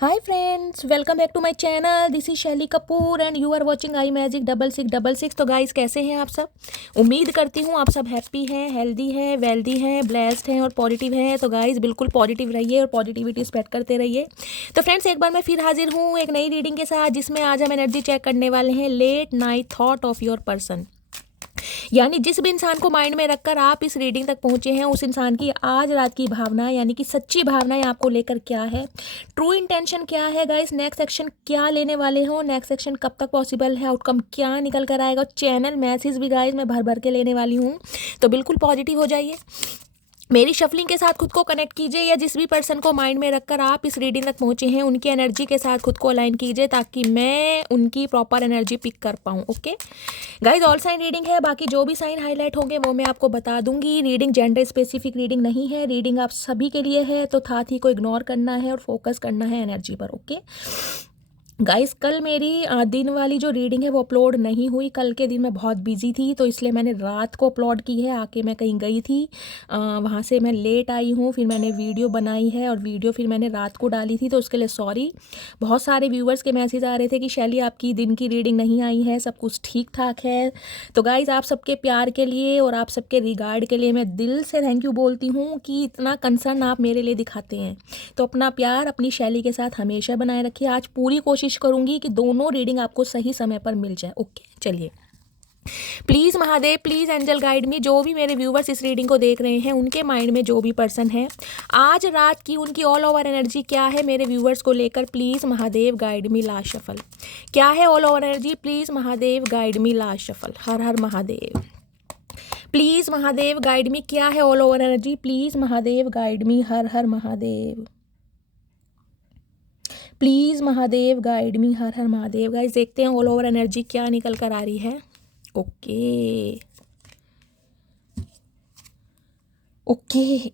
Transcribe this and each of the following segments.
Hi friends, welcome back to my channel. This is Shaili Kapoor and you are watching I magic 6666। तो guys कैसे हैं आप सब। उम्मीद करती हूँ आप सब हैप्पी हैं, हेल्दी हैं, वेल्दी हैं, ब्लेस्ड हैं और पॉजिटिव हैं। तो गाइस बिल्कुल पॉजिटिव रहिए और पॉजिटिविटी स्प्रेड करते रहिए। तो फ्रेंड्स एक बार मैं फिर हाजिर हूँ एक नई रीडिंग के साथ, जिसमें आज हम एनर्जी चेक करने वाले हैं late night thought of your person. यानी जिस भी इंसान को माइंड में रखकर आप इस रीडिंग तक पहुंचे हैं, उस इंसान की आज रात की भावना यानी कि सच्ची भावनाएं आपको लेकर क्या है, ट्रू इंटेंशन क्या है गाइस, नेक्स्ट एक्शन क्या लेने वाले हो, नेक्स्ट एक्शन कब तक पॉसिबल है, आउटकम क्या निकल कर आएगा। चैनल मैसेज भी गाइस मैं भर भर के लेने वाली हूँ, तो बिल्कुल पॉजिटिव हो जाइए। मेरी शफलिंग के साथ खुद को कनेक्ट कीजिए, या जिस भी पर्सन को माइंड में रखकर आप इस रीडिंग तक पहुंचे हैं उनकी एनर्जी के साथ खुद को अलाइन कीजिए, ताकि मैं उनकी प्रॉपर एनर्जी पिक कर पाऊँ। Okay guys, all sign reading है, बाकी जो भी साइन हाईलाइट होंगे वो मैं आपको बता दूंगी। रीडिंग जेंडर स्पेसिफिक रीडिंग नहीं है, रीडिंग आप सभी के लिए है, तो था ही को इग्नोर करना है और फोकस करना है एनर्जी पर। ओके गाइस, कल मेरी दिन वाली जो रीडिंग है वो अपलोड नहीं हुई। कल के दिन मैं बहुत बिजी थी, तो इसलिए मैंने रात को अपलोड की है। आके मैं कहीं गई थी, वहाँ से मैं लेट आई हूँ, फिर मैंने वीडियो बनाई है और वीडियो फिर मैंने रात को डाली थी, तो उसके लिए सॉरी। बहुत सारे व्यूवर्स के मैसेज आ रहे थे कि शैली आपकी दिन की रीडिंग नहीं आई है, सब कुछ ठीक ठाक है। तो गाइज़ आप सबके प्यार के लिए और आप सबके रिगार्ड के लिए मैं दिल से थैंक यू बोलती हूँ कि इतना कंसर्न आप मेरे लिए दिखाते हैं। तो अपना प्यार अपनी शैली के साथ हमेशा बनाए रखिए। आज पूरी कोशिश करूंगी कि दोनों रीडिंग आपको सही समय पर मिल जाए। ओके चलिए, please Mahadev, please angel guide me. जो भी मेरे व्यूवर्स इस रीडिंग को देख रहे हैं, उनके माइंड में जो भी पर्सन है, आज रात की उनकी ऑल ओवर एनर्जी क्या है मेरे व्यूवर्स को लेकर। Please Mahadev guide me last shuffle. क्या है all over energy? Please Mahadev guide me last shuffle. Her her Mahadev. Please Mahadev guide me. क्या है all over energy? Please Mahadev guide me. Her her Mahadev. Please Mahadev guide me. Her her Mahadev. Guys देखते हैं all over energy क्या निकल कर आ रही है। ओके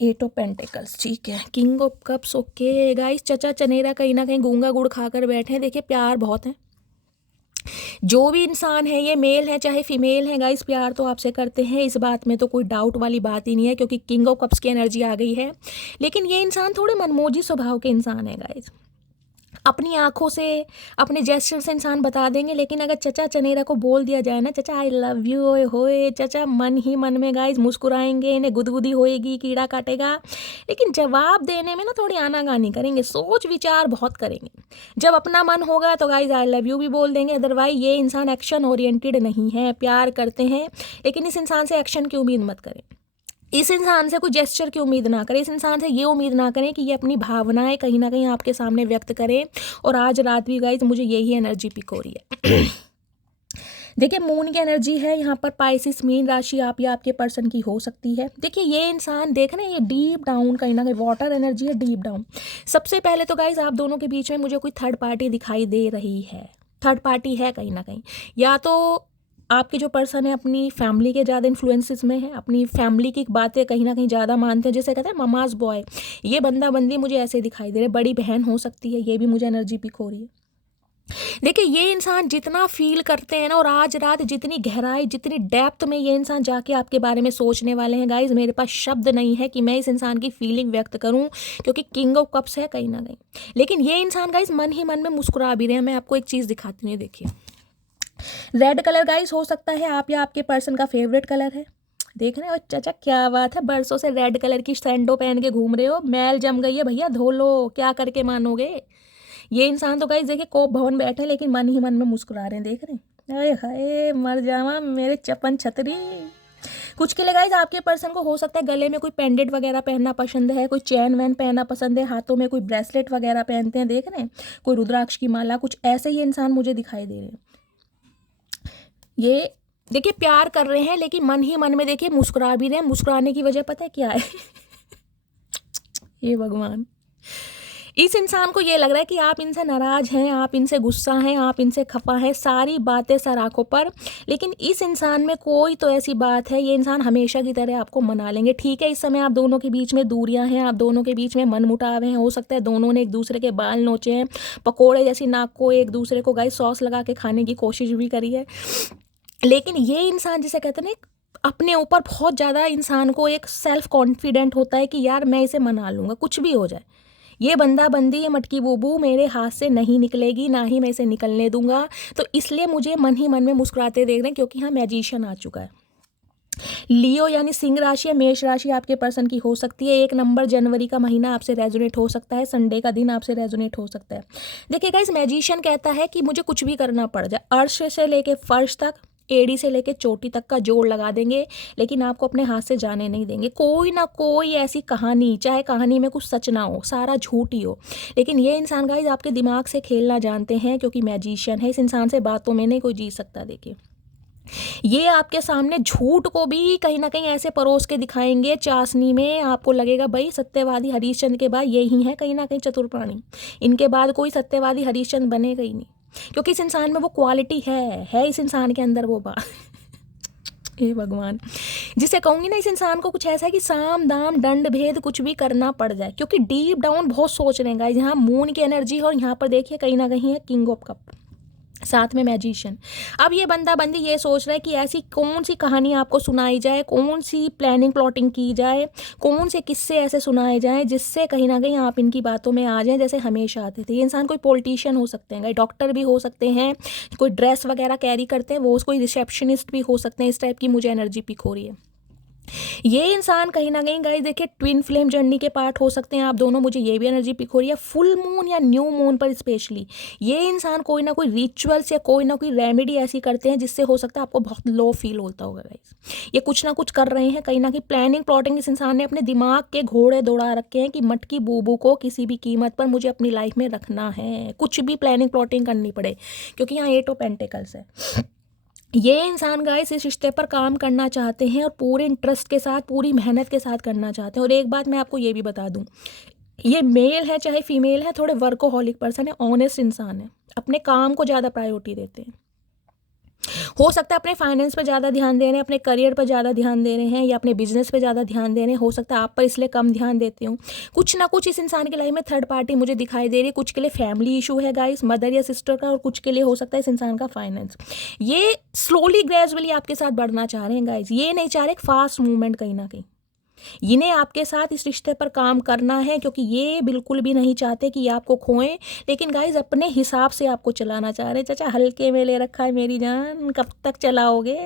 एट ऑफ पेंटिकल्स, ठीक है। King of cups, okay guys. चचा चनेरा कहीं ना कहीं गूंगा गुड़ खाकर बैठे हैं। देखिए प्यार बहुत है। जो भी इंसान है, ये मेल है चाहे फीमेल है गाइस, प्यार तो आपसे करते हैं, इस बात में तो कोई डाउट वाली बात ही नहीं है, क्योंकि किंग ऑफ कप्स की एनर्जी आ गई है। लेकिन ये इंसान थोड़े मनमोजी स्वभाव के इंसान है गाइस। अपनी आंखों से, अपने जेस्चर से इंसान बता देंगे, लेकिन अगर चचा चनेरा को बोल दिया जाए ना, चचा आई लव यू, ओए होए, चचा मन ही मन में गाइस मुस्कुराएंगे, इन्हें गुदगुदी होएगी, कीड़ा काटेगा, लेकिन जवाब देने में ना थोड़ी आनाकानी करेंगे, सोच विचार बहुत करेंगे। जब अपना मन होगा तो गाइस आई लव यू भी बोल देंगे। अदरवाइज ये इंसान एक्शन ओरिएंटेड नहीं है, प्यार करते हैं, लेकिन इस इंसान से एक्शन की उम्मीद मत करें। इस इंसान से कोई जेस्चर की उम्मीद ना करें। इस इंसान से ये उम्मीद ना करें कि ये अपनी भावनाएं कहीं ना कहीं आपके सामने व्यक्त करे। और आज रात भी गाइस मुझे यही एनर्जी पिक हो रही है। देखिए मून की एनर्जी है यहाँ पर। पाइसिस मीन राशि आप या आपके पर्सन की हो सकती है। देखिए ये इंसान देख रहे हैं, ये डीप डाउन कहीं ना कहीं वाटर एनर्जी है, डीप डाउन। सबसे पहले तो गाइस आप दोनों के बीच में मुझे कोई थर्ड पार्टी दिखाई दे रही है। थर्ड पार्टी है कहीं ना कहीं, या तो आपके जो पर्सन है अपनी फैमिली के ज़्यादा इन्फ्लुएंसेस में है, अपनी फैमिली की बातें कहीं ना कहीं ज़्यादा मानते हैं, जैसे कहते हैं ममाज बॉय। ये बंदा बंदी मुझे ऐसे दिखाई दे रहे। बड़ी बहन हो सकती है, ये भी मुझे एनर्जी पिक हो रही है। देखिए ये इंसान जितना फील करते हैं ना, और आज रात जितनी गहराई, जितनी डेप्थ में ये इंसान जाके आपके बारे में सोचने वाले हैं गाइज, मेरे पास शब्द नहीं है कि मैं इस इंसान की फीलिंग व्यक्त करूं, क्योंकि किंग ऑफ कप्स है कहीं ना कहीं। लेकिन ये इंसान गाइज मन ही मन में मुस्कुरा भी रहे हैं। मैं आपको एक चीज़ दिखाती हूँ, देखिए रेड कलर गाइस हो सकता है आप या आपके पर्सन का फेवरेट कलर है। देख रहे हो चाचा, क्या बात है, बरसों से रेड कलर की सैंडो पहन के घूम रहे हो, मैल जम गई है भैया, धो लो, क्या करके मानोगे। ये इंसान तो गाइस देखिए कोप भवन बैठे, लेकिन मन ही मन में मुस्कुरा रहे हैं, देख रहे हैं। अरे हाय मर जावा मेरे चपन छतरी। कुछ के लिए गाइस आपके पर्सन को हो सकता है गले में कोई पेंडेंट वगैरह पहनना पसंद है, कोई चैन वैन पहनना पसंद है, हाथों में कोई ब्रेसलेट वगैरह पहनते हैं, देख रहे हैं, कोई रुद्राक्ष की माला, कुछ ऐसे ही इंसान मुझे दिखाई दे रहे हैं। ये देखिए प्यार कर रहे हैं, लेकिन मन ही मन में देखिए मुस्कुरा भी रहे हैं। मुस्कुराने की वजह पता है क्या है? ये भगवान, इस इंसान को ये लग रहा है कि आप इनसे नाराज हैं, आप इनसे गुस्सा हैं, आप इनसे खफा हैं, सारी बातें सर आंखों पर। लेकिन इस इंसान में कोई तो ऐसी बात है, ये इंसान हमेशा की तरह आपको मना लेंगे। ठीक है, इस समय आप दोनों के बीच में दूरियां हैं, आप दोनों के बीच में मनमुटाव हैं, हो सकता है दोनों ने एक दूसरे के बाल नोचे हैं, पकोड़े जैसी नाक को एक दूसरे को गाइस सॉस लगा के खाने की कोशिश भी करी है। लेकिन ये इंसान जिसे कहते हैं ना, अपने ऊपर बहुत ज़्यादा इंसान को एक सेल्फ कॉन्फिडेंट होता है कि यार मैं इसे मना लूँगा कुछ भी हो जाए। ये बंदा बंदी, ये मटकी बूबू मेरे हाथ से नहीं निकलेगी, ना ही मैं इसे निकलने दूंगा। तो इसलिए मुझे मन ही मन में मुस्कुराते देख रहे हैं, क्योंकि यहाँ मैजिशियन आ चुका है। लियो यानी सिंह राशि या मेष राशि आपके पर्सन की हो सकती है। 1 नंबर जनवरी का महीना आपसे रेजोनेट हो सकता है, संडे का दिन आपसे रेजोनेट हो सकता है। देखिए गाइस, मैजिशियन कहता है कि मुझे कुछ भी करना पड़ जाए, अर्श से लेके फर्श तक, एड़ी से लेके चोटी तक का जोड़ लगा देंगे, लेकिन आपको अपने हाथ से जाने नहीं देंगे। कोई ना कोई ऐसी कहानी, चाहे कहानी में कुछ सच ना हो, सारा झूठ ही हो, लेकिन ये इंसान गाइस आपके दिमाग से खेलना जानते हैं, क्योंकि मैजिशियन है। इस इंसान से बातों में नहीं कोई जीत सकता। देखिए, ये आपके सामने झूठ को भी कहीं ना कहीं ऐसे परोस के दिखाएंगे चाशनी में, आपको लगेगा भाई सत्यवादी हरिश्चंद्र के बाद यही है कहीं ना कहीं चतुर प्राणी, इनके बाद कोई सत्यवादी हरिश्चंद्र बनेगा ही नहीं, क्योंकि इस इंसान में वो क्वालिटी है इस इंसान के अंदर वो बात। हे भगवान, जिसे कहूंगी ना, इस इंसान को कुछ ऐसा है कि साम दाम दंड भेद कुछ भी करना पड़ जाए, क्योंकि डीप डाउन बहुत सोच रहे हैं गाइस। यहाँ मून की एनर्जी है और यहाँ पर देखिए कहीं ना कहीं है किंग ऑफ कप, साथ में मैजिशियन। अब ये बंदा बंदी ये सोच रहा है कि ऐसी कौन सी कहानी आपको सुनाई जाए, कौन सी प्लानिंग प्लॉटिंग की जाए, कौन से किस्से ऐसे सुनाए जाएं जिससे कहीं ना कहीं आप इनकी बातों में आ जाएं, जैसे हमेशा आते थे। ये इंसान कोई पॉलिटिशियन हो सकते हैं, डॉक्टर भी हो सकते हैं, कोई ड्रेस वगैरह कैरी करते हैं वो, कोई रिसेप्शनिस्ट भी हो सकते हैं। इस टाइप की मुझे एनर्जी पिक हो रही है। ये इंसान कहीं ना कहीं गाइस देखिए ट्विन फ्लेम जर्नी के पार्ट हो सकते हैं आप दोनों, मुझे ये भी एनर्जी पिक हो रही है। फुल मून या न्यू मून पर स्पेशली ये इंसान कोई ना कोई रिचुअल्स या कोई ना कोई रेमेडी ऐसी करते हैं जिससे हो सकता है आपको बहुत लो फील होता होगा गाइस। ये कुछ ना कुछ कर रहे हैं, कहीं ना कहीं प्लानिंग प्लॉटिंग इस इंसान ने अपने दिमाग के घोड़े दौड़ा रखे हैं कि मटकी बूबू को किसी भी कीमत पर मुझे अपनी लाइफ में रखना है, कुछ भी प्लानिंग प्लॉटिंग करनी पड़े, क्योंकि यहाँ 8 ऑफ पेंटिकल्स है। ये इंसान गाइस इस रिश्ते पर काम करना चाहते हैं और पूरे इंटरेस्ट के साथ, पूरी मेहनत के साथ करना चाहते हैं। और एक बात मैं आपको ये भी बता दूं, ये मेल है चाहे फीमेल है, थोड़े वर्कोहॉलिक पर्सन है, ऑनेस्ट इंसान है, अपने काम को ज़्यादा प्रायोरिटी देते हैं। हो सकता है अपने फाइनेंस पे ज़्यादा ध्यान दे रहे हैं, अपने करियर पर ज़्यादा ध्यान दे रहे हैं, या अपने बिजनेस पे ज़्यादा ध्यान दे रहे हैं। हो सकता है आप पर इसलिए कम ध्यान देते हो। कुछ ना कुछ इस इंसान की लाइफ में थर्ड पार्टी मुझे दिखाई दे रही है। कुछ के लिए फैमिली इशू है गाइस, मदर या सिस्टर का, और कुछ के लिए हो सकता है इस इंसान का फाइनेंस। ये स्लोली ग्रेजुअली आपके साथ बढ़ना चाह रहे हैं गाइस, ये नहीं चाह रहे फास्ट मूवमेंट कहीं ना कहीं। इन्हें आपके साथ इस रिश्ते पर काम करना है, क्योंकि ये बिल्कुल भी नहीं चाहते कि आपको खोएं, लेकिन गाइज अपने हिसाब से आपको चलाना चाह रहे हैं। चाचा हल्के में ले रखा है मेरी जान, कब तक चलाओगे,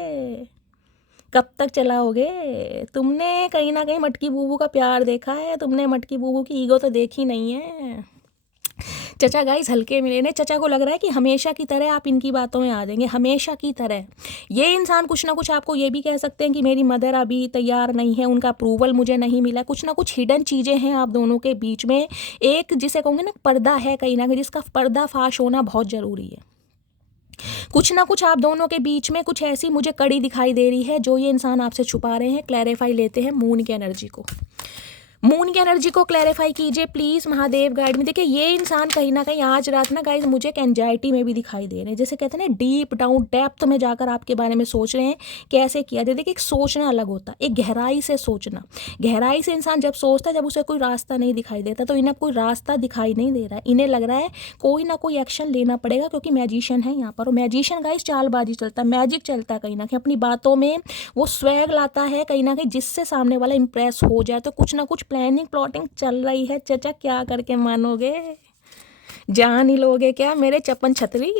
कब तक चलाओगे? तुमने कहीं ना कहीं मटकी बूबू का प्यार देखा है, तुमने मटकी बूबू की ईगो तो देखी नहीं है। चचा गाइस हल्के में लेने, चचा को लग रहा है कि हमेशा की तरह आप इनकी बातों में आ जाएंगे, हमेशा की तरह। ये इंसान कुछ ना कुछ आपको ये भी कह सकते हैं कि मेरी मदर अभी तैयार नहीं है, उनका अप्रूवल मुझे नहीं मिला। कुछ ना कुछ हिडन चीज़ें हैं आप दोनों के बीच में, एक जिसे कहूँगे ना पर्दा है कहीं ना कहीं, जिसका पर्दाफाश होना बहुत ज़रूरी है। कुछ ना कुछ आप दोनों के बीच में कुछ ऐसी मुझे कड़ी दिखाई दे रही है जो ये इंसान आपसे छुपा रहे हैं। क्लैरिफाई लेते हैं मून की एनर्जी को, मून की एनर्जी को क्लैरिफाई कीजिए प्लीज़ महादेव गाइड में। देखिए ये इंसान कहीं ना कहीं आज रात ना गाइज मुझे एक एंजाइटी में भी दिखाई दे रहे हैं, जैसे कहते हैं ना डीप डाउन डेप्थ में जाकर आपके बारे में सोच रहे हैं कैसे किया जाए। देखिए एक सोचना अलग होता है, एक गहराई से सोचना। गहराई से इंसान जब सोचता है, जब उसे कोई रास्ता नहीं दिखाई देता, तो इन्हें कोई रास्ता दिखाई नहीं दे रहा है, इन्हें लग रहा है कोई ना कोई एक्शन लेना पड़ेगा, क्योंकि मैजिशियन है यहाँ पर। और मैजिशियन गाइज चालबाजी चलता है, मैजिक चलता है कहीं ना कहीं, अपनी बातों में वो स्वैग लाता है कहीं ना कहीं, जिससे सामने वाला इंप्रेस हो जाए। तो कुछ ना कुछ प्लानिंग प्लॉटिंग चल रही है। चचा क्या करके मानोगे, जान ही लोगे क्या मेरे चप्पन छतरी?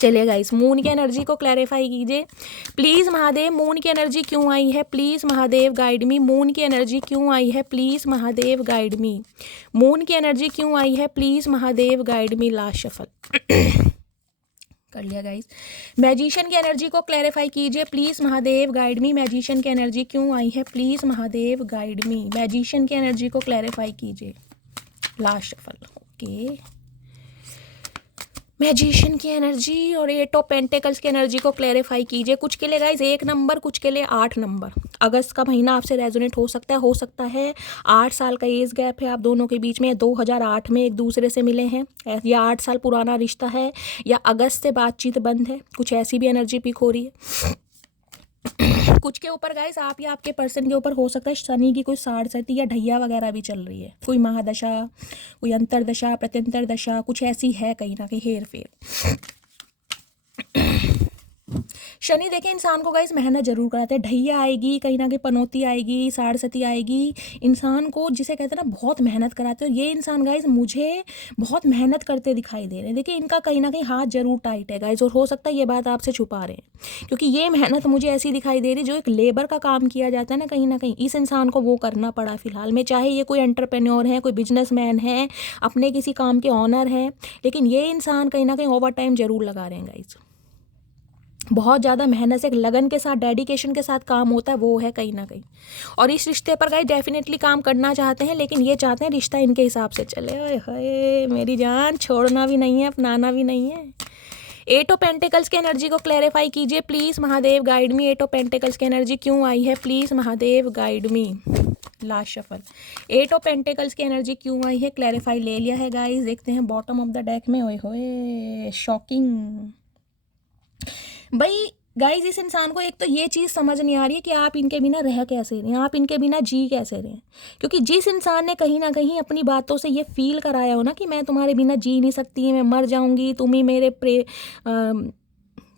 चलिएगा इस मून की एनर्जी को क्लैरिफाई कीजिए प्लीज़ महादेव। मून की एनर्जी क्यों आई है please Mahadev guide me. Moon की एनर्जी क्यों आई है please Mahadev guide me. Moon की एनर्जी क्यों आई है please Mahadev guide me. Last shuffle कर लिया गाइस। मैजिशियन की एनर्जी को क्लैरिफाई कीजिए please Mahadev guide me. Magician की एनर्जी क्यों आई है please Mahadev guide me. Magician की एनर्जी को क्लैरिफाई कीजिए। Last shuffle okay. मैजिशियन की एनर्जी और 8 ऑफ पेंटिकल्स की एनर्जी को क्लैरिफाई कीजिए। कुछ के लिए गाइज 1 नंबर, कुछ के लिए 8 नंबर। अगस्त का महीना आपसे रेजोनेट हो सकता है 8 साल का एज गैप है आप दोनों के बीच में, 2008 में एक दूसरे से मिले हैं, या 8 साल पुराना रिश्ता है, या अगस्त से बातचीत बंद है, कुछ ऐसी भी एनर्जी पिक हो रही है। कुछ के ऊपर गाइस आप या आपके पर्सन के ऊपर हो सकता है शनि की कोई साढ़ सती या ढैया वगैरह भी चल रही है, कोई महादशा, कोई अंतरदशा, प्रत्यंतर दशा, कुछ ऐसी है कहीं ना कहीं हेर फेर। शनि देखिए इंसान को गाइस मेहनत जरूर कराते हैं, ढैया आएगी, कहीं ना कहीं पनौती आएगी, साढ़सती आएगी, इंसान को जिसे कहते हैं ना बहुत मेहनत कराते हैं। और ये इंसान गाइस मुझे बहुत मेहनत करते दिखाई दे रहे हैं। देखिए इनका कहीं ना कहीं हाथ जरूर टाइट है गाइस, और हो सकता है ये बात आपसे छुपा रहे हैं, क्योंकि ये मेहनत मुझे ऐसी दिखाई दे रही, जो एक लेबर का काम किया जाता है ना, कहीं ना कहीं इस इंसान को वो करना पड़ा फिलहाल में। चाहे ये कोई एंटरप्रेन्योर है, कोई बिजनेसमैन है, अपने किसी काम के ऑनर है, लेकिन ये इंसान कहीं ना कहीं ओवर टाइम जरूर लगा रहे हैं गाइस। बहुत ज़्यादा मेहनत से, लगन के साथ, डेडिकेशन के साथ काम होता है, वो है कहीं ना कहीं। और इस रिश्ते पर गाइस डेफिनेटली काम करना चाहते हैं, लेकिन ये चाहते हैं रिश्ता इनके हिसाब से चले। ओए होए मेरी जान, छोड़ना भी नहीं है, अपनाना भी नहीं है। 8 ऑफ पेंटिकल्स की एनर्जी को क्लैरिफाई कीजिए please Mahadev, guide me. 8 of pentacles की एनर्जी क्यों आई है please Mahadev, guide me. Last shuffle. 8 of pentacles की एनर्जी क्यों आई है, क्लैरिफाई ले लिया है गाइस। देखते हैं बॉटम ऑफ द डेक में। ओए होए शॉकिंग भाई गाइज, इस इंसान को एक तो ये चीज़ समझ नहीं आ रही है कि आप इनके बिना रह कैसे रहे हैं, आप इनके बिना जी कैसे रहे हैं। क्योंकि जिस इंसान ने कहीं ना कहीं अपनी बातों से ये फील कराया हो ना कि मैं तुम्हारे बिना जी नहीं सकती, मैं मर जाऊंगी, तुम ही मेरे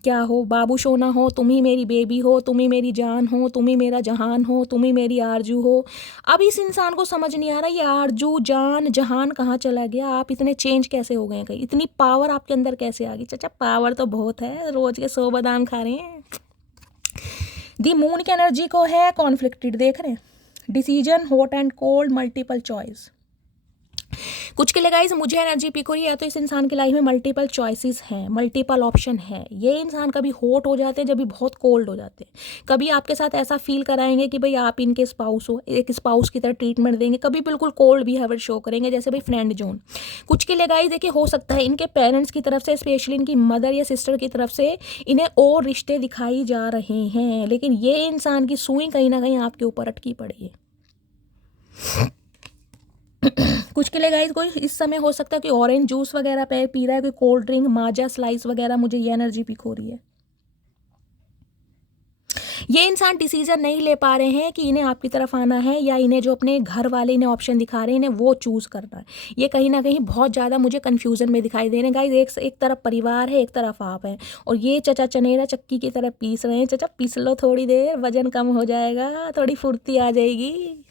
क्या हो, बाबू सोना हो, तुम ही मेरी बेबी हो, तुम ही मेरी जान हो, तुम ही मेरा जहान हो, तुम ही मेरी आरजू हो। अब इस इंसान को समझ नहीं आ रहा ये आरजू, जान, जहान कहाँ चला गया, आप इतने चेंज कैसे हो गए, कहीं इतनी पावर आपके अंदर कैसे आ गई। चाचा पावर तो बहुत है, रोज के 100 बादाम खा रहे हैं। दी मून की एनर्जी को है कॉन्फ्लिक्टेड, देख रहे हैं, decision, hot and cold, multiple choice. कुछ के लिए गाइस मुझे एनर्जी पिक हो रही है, तो इस इंसान की लाइफ में मल्टीपल चॉइसेस हैं, मल्टीपल ऑप्शन है। ये इंसान कभी हॉट हो जाते हैं, जब भी बहुत कोल्ड हो जाते हैं। कभी आपके साथ ऐसा फील कराएंगे कि भाई आप इनके स्पाउस हो, एक स्पाउस की तरह ट्रीटमेंट देंगे। कभी बिल्कुल कोल्ड बिहेवियर शो करेंगे, जैसे भाई फ्रेंड जोन। कुछ के लिए गाइस देखिए हो सकता है इनके पेरेंट्स की तरफ से, स्पेशली इनकी मदर या सिस्टर की तरफ से इन्हें और रिश्ते दिखाई जा रहे हैं, लेकिन ये इंसान की सुई कहीं ना कहीं आपके ऊपर अटकी पड़ी है। कुछ के लिए गाइस कोई इस समय हो सकता है कि ऑरेंज जूस वगैरह पी रहा है, कोई कोल्ड ड्रिंक, माजा स्लाइस वगैरह, मुझे ये एनर्जी पिक हो रही है। ये इंसान डिसीजन नहीं ले पा रहे हैं कि इन्हें आपकी तरफ आना है, या इन्हें जो अपने घर वाले इन्हें ऑप्शन दिखा रहे हैं इन्हें वो चूज करना है। ये कहीं ना कहीं बहुत ज़्यादा मुझे कन्फ्यूजन में दिखाई दे रहे हैं गाइस। एक तरफ परिवार है, एक तरफ आप है, और ये चचा चनेरा चक्की की तरह पीस रहे हैं। चचा पीस लो थोड़ी देर, वजन कम हो जाएगा, थोड़ी फुर्ती आ जाएगी।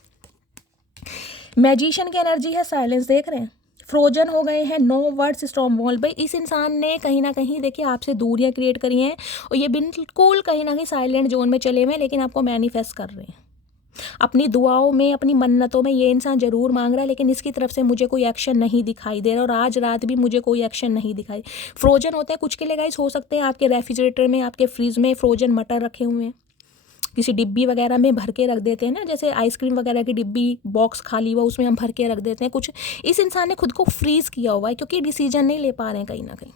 मैजिशियन की एनर्जी है साइलेंस, देख रहे हैं, फ्रोजन हो गए हैं, नो वर्ड्स स्टॉर्म वॉल। भाई इस इंसान ने कहीं ना कहीं देखिए आपसे दूरियां क्रिएट करी हैं, और ये बिल्कुल कहीं ना कहीं साइलेंट जोन में चले हुए, लेकिन आपको मैनिफेस्ट कर रहे हैं अपनी दुआओं में, अपनी मन्नतों में। ये इंसान जरूर मांग रहा है, लेकिन इसकी तरफ से मुझे कोई एक्शन नहीं दिखाई दे रहा, और आज रात भी मुझे कोई एक्शन नहीं दिखाई। फ्रोजन होते हैं कुछ के लिए गाइस, हो सकते हैं आपके रेफ्रिजरेटर में, आपके फ्रिज में फ्रोजन मटर रखे हुए हैं, किसी डिब्बी वगैरह में भर के रख देते हैं ना, जैसे आइसक्रीम वगैरह की डिब्बी बॉक्स खाली हुआ उसमें हम भर के रख देते हैं। कुछ इस इंसान ने खुद को फ्रीज किया हुआ है, क्योंकि डिसीजन नहीं ले पा रहे हैं कहीं ना कहीं,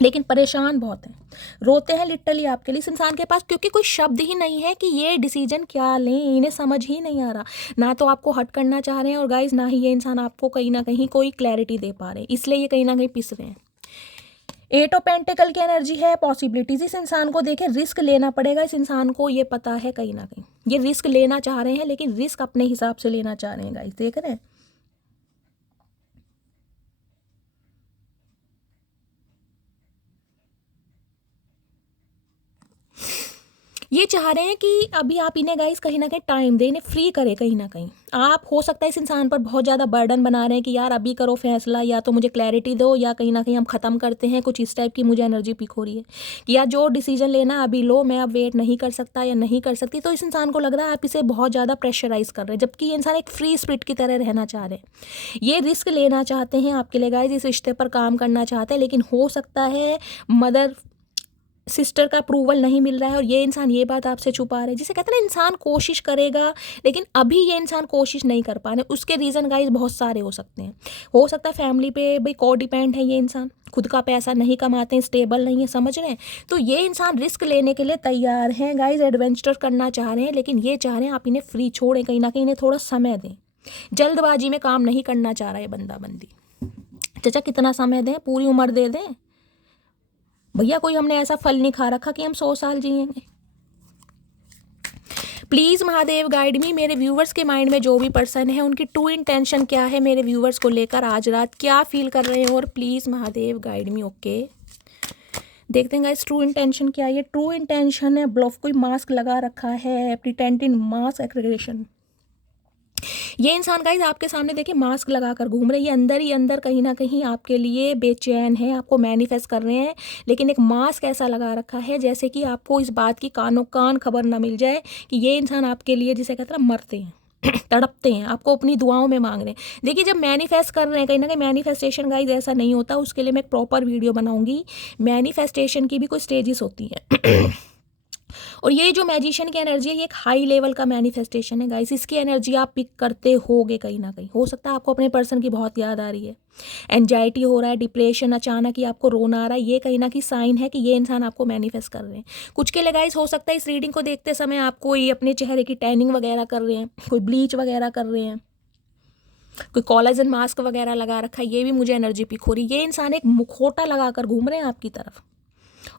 लेकिन परेशान बहुत हैं, रोते हैं लिटरली आपके लिए। इस इंसान के पास क्योंकि कोई शब्द ही नहीं है कि ये डिसीजन क्या लें, इन्हें समझ ही नहीं आ रहा। ना तो आपको हट करना चाह रहे हैं, और गाइज ना ही ये इंसान आपको कहीं ना कहीं कोई क्लैरिटी दे पा रहे हैं, इसलिए ये कहीं ना कहीं पिस रहे हैं। 8 ऑफ पेंटिकल की एनर्जी है पॉसिबिलिटीज। इस इंसान को देखे रिस्क लेना पड़ेगा, इस इंसान को ये पता है कहीं ना कहीं ये रिस्क लेना चाह रहे हैं, लेकिन रिस्क अपने हिसाब से लेना चाह रहे हैं गाइस, देख रहे हैं। ये चाह रहे हैं कि अभी आप इन्हें गाइस कहीं ना कहीं टाइम दें, इन्हें फ्री करें कहीं ना कहीं। आप हो सकता है इस इंसान पर बहुत ज़्यादा बर्डन बना रहे हैं कि यार अभी करो फैसला, या तो मुझे क्लैरिटी दो, या कहीं ना कहीं हम ख़त्म करते हैं। कुछ इस टाइप की मुझे एनर्जी पिक हो रही है कि यार जो डिसीजन लेना अभी लो, मैं अब वेट नहीं कर सकता या नहीं कर सकती। तो इस इंसान को लग रहा है आप इसे बहुत ज़्यादा प्रेशराइज कर रहे हैं, जबकि ये इंसान एक फ्री स्पिरिट की तरह रहना चाह रहे हैं। ये रिस्क लेना चाहते हैं आपके लिए गाइस, इस रिश्ते पर काम करना चाहते हैं, लेकिन हो सकता है मदर सिस्टर का अप्रूवल नहीं मिल रहा है, और ये इंसान ये बात आपसे छुपा रहे हैं। जिसे कहते हैं ना इंसान कोशिश करेगा, लेकिन अभी ये इंसान कोशिश नहीं कर पा रहे। उसके रीज़न गाइस बहुत सारे हो सकते हैं। हो सकता है फैमिली पे भाई को डिपेंड है ये इंसान, खुद का पैसा नहीं कमाते हैं, स्टेबल नहीं है, समझ रहे हैं। तो ये इंसान रिस्क लेने के लिए तैयार हैं गाइस, एडवेंचर करना चाह रहे हैं, लेकिन ये चाह रहे हैं आप इन्हें फ्री छोड़ें, कहीं ना कहीं इन्हें थोड़ा समय दें। जल्दबाजी में काम नहीं करना चाह रहा है बंदा बंदी। चाचा कितना समय दें, पूरी उम्र दे दें भैया, कोई हमने ऐसा फल नहीं खा रखा कि हम 100 साल जिएंगे। प्लीज़ महादेव गाइड मी। मेरे व्यूवर्स के माइंड में जो भी पर्सन है उनकी ट्रू इंटेंशन क्या है मेरे व्यूवर्स को लेकर, आज रात क्या फील कर रहे हो, और please Mahadev guide me. Okay देखते हैं गाइस ट्रू इंटेंशन क्या है। ये ट्रू इंटेंशन है ब्लफ, कोई मास्क लगा रखा है, प्रिटेंडिंग मास्क एग्रीगेशन। ये इंसान गाइस आपके सामने देखिए मास्क लगाकर घूम रहे हैं, ये अंदर ही अंदर कहीं ना कहीं आपके लिए बेचैन है, आपको मैनिफेस्ट कर रहे हैं, लेकिन एक मास्क ऐसा लगा रखा है जैसे कि आपको इस बात की कानों कान खबर ना मिल जाए कि ये इंसान आपके लिए जिसे कहते हैं मरते हैं तड़पते हैं, आपको अपनी दुआओं में मांग रहे हैं। देखिए जब मैनिफेस्ट कर रहे हैं कहीं ना कहीं मैनिफेस्टेशन गाइस ऐसा नहीं होता, उसके लिए मैं एक प्रॉपर वीडियो बनाऊंगी। मैनिफेस्टेशन की भी कोई स्टेजेस होती हैं और ये जो मैजिशियन की एनर्जी है ये एक हाई लेवल का मैनिफेस्टेशन है गाइस, इसकी एनर्जी आप पिक करते होगे कहीं ना कहीं। हो सकता है आपको अपने पर्सन की बहुत याद आ रही है, एंजाइटी हो रहा है, डिप्रेशन, अचानक ही आपको रोना आ रहा है, ये कहीं ना कहीं साइन है कि ये इंसान आपको मैनिफेस्ट कर रहे हैं। कुछ के लिए गाइस हो सकता है इस रीडिंग को देखते समय आप कोई अपने चेहरे की टैनिंग वगैरह कर रहे हैं, कोई ब्लीच वगैरह कर रहे हैं, कोई कोलेजन मास्क वगैरह लगा रखा है, ये भी मुझे एनर्जी पिक हो रही है। ये इंसान एक मुखौटा लगाकर घूम रहे हैं आपकी तरफ।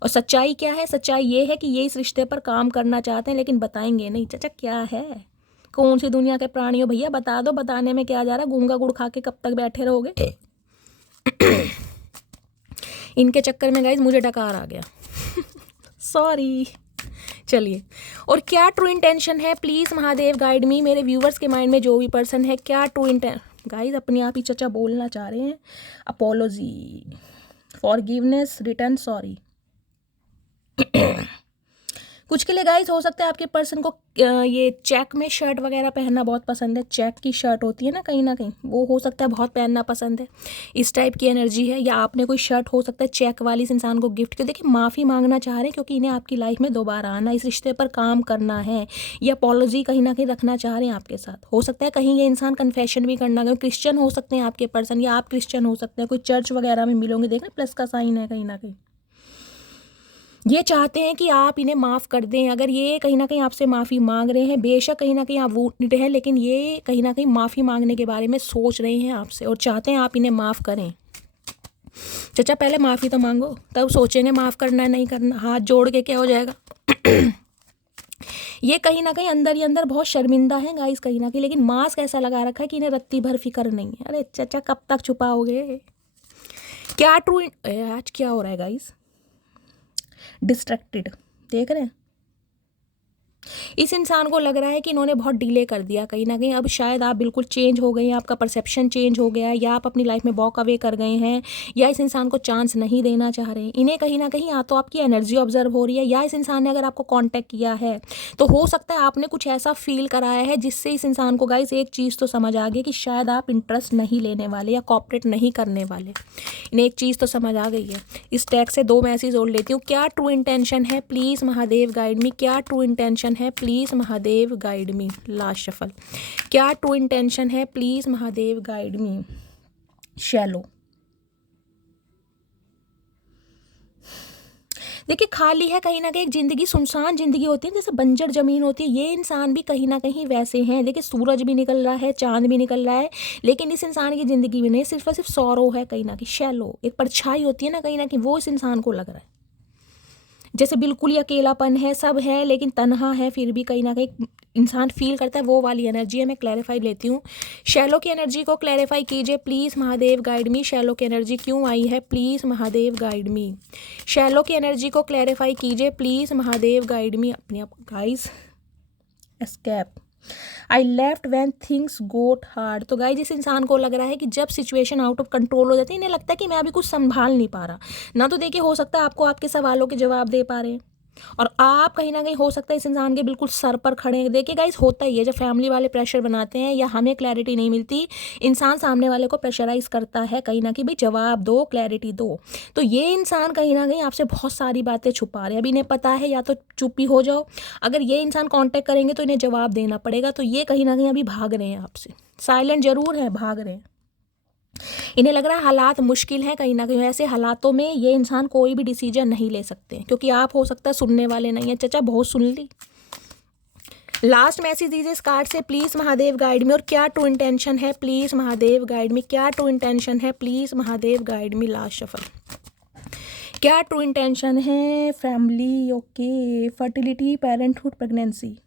और सच्चाई क्या है? सच्चाई ये है कि ये इस रिश्ते पर काम करना चाहते हैं लेकिन बताएंगे नहीं। चाचा क्या है, कौन सी दुनिया के प्राणी हो भैया, बता दो, बताने में क्या जा रहा है? गूंगा गुड़ खा के कब तक बैठे रहोगे? इनके चक्कर में गाइज मुझे डकार आ गया सॉरी। चलिए, और क्या ट्रू इंटेंशन है प्लीज़ महादेव गाइड मी। मेरे व्यूवर्स के माइंड में जो भी पर्सन है, क्या ट्रू इंटेंशन गाइज अपने आप ही चचा बोलना चाह रहे हैं। Apology, forgiveness, return sorry. कुछ के लिए गाइस हो सकता है आपके पर्सन को ये चेक में शर्ट वगैरह पहनना बहुत पसंद है, चेक की शर्ट होती है ना कहीं, वो हो सकता है बहुत पहनना पसंद है, इस टाइप की एनर्जी है। या आपने कोई शर्ट हो सकता है चेक वाली इस इंसान को गिफ्ट की। देखिए माफ़ी मांगना चाह रहे हैं क्योंकि इन्हें आपकी लाइफ में दोबारा आना, इस रिश्ते पर काम करना है, या अपॉलॉजी कहीं ना कहीं रखना चाह रहे हैं आपके साथ। हो सकता है कहीं ये इंसान कन्फेशन भी करना, क्योंकि क्रिश्चियन हो सकते हैं आपके पर्सन, या आप क्रिश्चियन हो सकते हैं, कोई चर्च वगैरह में मिलोगे, देख रहे प्लस का साइन है कहीं ना कहीं। ये चाहते हैं कि आप इन्हें माफ़ कर दें। अगर ये कहीं ना कहीं आपसे माफ़ी मांग रहे हैं, बेशक कहीं ना कहीं आप वुंडेड हैं, लेकिन ये कहीं ना कहीं माफ़ी मांगने के बारे में सोच रहे हैं आपसे और चाहते हैं आप इन्हें माफ़ करें। चाचा पहले माफ़ी तो मांगो, तब सोचेंगे माफ़ करना है नहीं करना। हाथ जोड़ के क्या हो जाएगा? ये कहीं ना कहीं अंदर ही अंदर बहुत शर्मिंदा है गाइस कहीं ना कहीं, लेकिन मास्क ऐसा लगा रखा है कि इन्हें रत्ती भर फिक्र नहीं है। अरे चाचा कब तक छुपाओगे? क्या ट्रू आज क्या हो रहा है गाइस? डिस्ट्रैक्टेड देख रहे हैं, इस इंसान को लग रहा है कि इन्होंने बहुत डिले कर दिया कहीं ना कहीं। अब शायद आप बिल्कुल चेंज हो गए हैं, आपका परसेप्शन चेंज हो गया है, या आप अपनी लाइफ में वॉक अवे कर गए हैं, या इस इंसान को चांस नहीं देना चाह रहे हैं। इन्हें कहीं ना कहीं या तो आपकी एनर्जी ऑब्जर्व हो रही है, या इस इंसान ने अगर आपको कांटेक्ट किया है तो हो सकता है आपने कुछ ऐसा फील कराया है जिससे इस इंसान को गाइस एक चीज़ तो समझ आ गई कि शायद आप इंटरेस्ट नहीं लेने वाले या कॉपरेट नहीं करने वाले। इन्हें एक चीज़ तो समझ आ गई है। इस टैग से 2 मैसेज जोड़ लेती हूँ। क्या ट्रू इंटेंशन है प्लीज़ महादेव गाइड मी। क्या ट्रू इंटेंशन है please Mahadev guide me. Last shuffle. क्या ट्रू इंटेंशन है please Mahadev guide me. Shallow. देखिए खाली है कहीं ना कहीं, एक ज़िंदगी सुनसान ज़िंदगी होती है, जैसे बंजर ज़मीन होती है। ये इंसान भी कहीं ना कहीं वैसे हैं। देखिए सूरज भी निकल रहा है, चांद भी निकल रहा है, लेकिन इस इंसान की ज़िंदगी में नहीं, सिर्फ और सिर्फ सौरो है कहीं ना कहीं। शैलो, एक परछाई होती है ना कहीं, वो इस इंसान को लग रहा है जैसे बिल्कुल ही अकेलापन है, सब है लेकिन तन्हा है, फिर भी कहीं ना कहीं इंसान फील करता है, वो वाली एनर्जी है। मैं क्लैरिफाई लेती हूँ। शैलो की एनर्जी को क्लैरिफाई कीजिए please Mahadev guide me. Shailo की एनर्जी क्यों आई है please Mahadev guide me. Shailo की एनर्जी को क्लैरिफाई कीजिए प्लीज़ महादेव गाइड मी। अपने आप guys escape, I left when things got hard. तो गाइस इस इंसान को लग रहा है कि जब सिचुएशन आउट ऑफ कंट्रोल हो जाती है, इन्हें लगता है कि मैं अभी कुछ संभाल नहीं पा रहा ना। तो देखिए हो सकता है आपको आपके सवालों के जवाब दे पा रहे हैं, और आप कहीं ना कहीं हो सकता है इस इंसान के बिल्कुल सर पर खड़े हैं। देखिए गाइस होता ही है, जब फैमिली वाले प्रेशर बनाते हैं या हमें क्लैरिटी नहीं मिलती, इंसान सामने वाले को प्रेशराइज करता है कहीं ना कहीं, भाई जवाब दो, क्लैरिटी दो। तो ये इंसान कहीं ना कहीं आपसे बहुत सारी बातें छुपा रहे हैं। अभी इन्हें पता है या तो चुप ही हो जाओ, अगर ये इंसान कांटेक्ट करेंगे तो इन्हें जवाब देना पड़ेगा। तो ये कहीं ना कहीं अभी भाग रहे हैं आपसे, साइलेंट जरूर है, भाग रहे हैं। इन्हें लग रहा है हालात मुश्किल हैं कहीं ना कहीं। ऐसे हालातों में ये इंसान कोई भी डिसीजन नहीं ले सकते, क्योंकि आप हो सकता है सुनने वाले नहीं है। चाचा बहुत सुन ली। लास्ट मैसेज दीजिए इस कार्ड से प्लीज़ महादेव गाइड मी। और क्या ट्रू इंटेंशन है प्लीज़ महादेव गाइड मी। क्या ट्रू इंटेंशन है please Mahadev guide me. Last shuffle. क्या ट्रू इंटेंशन है family, okay, fertility, parenthood, pregnancy.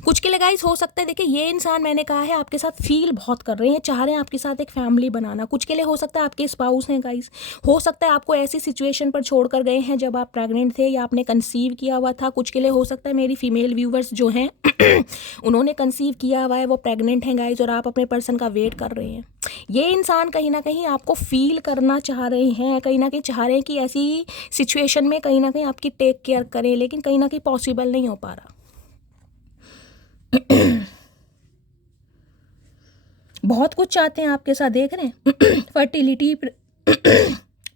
कुछ के लिए गाइस हो सकता है, देखिए ये इंसान मैंने कहा है आपके साथ फील बहुत कर रहे हैं, चाह रहे हैं आपके साथ एक फैमिली बनाना। कुछ के लिए हो सकता है आपके स्पाउस हैं गाइस, हो सकता है आपको ऐसी सिचुएशन पर छोड़ कर गए हैं जब आप प्रेग्नेंट थे या आपने कंसीव किया हुआ था। कुछ के लिए हो सकता है मेरी फीमेल व्यूवर्स जो हैं उन्होंने कंसीव किया हुआ है, वो प्रेग्नेंट हैं गाइस, और आप अपने पर्सन का वेट कर रहे हैं। ये इंसान कहीं ना कहीं आपको फील करना चाह रहे हैं, कहीं ना कहीं चाह रहे हैं कि ऐसी सिचुएशन में कहीं ना कहीं आपकी टेक केयर करें, लेकिन कहीं ना कहीं पॉसिबल नहीं हो पा रहा। बहुत कुछ चाहते हैं आपके साथ, देख रहे हैं फर्टिलिटी,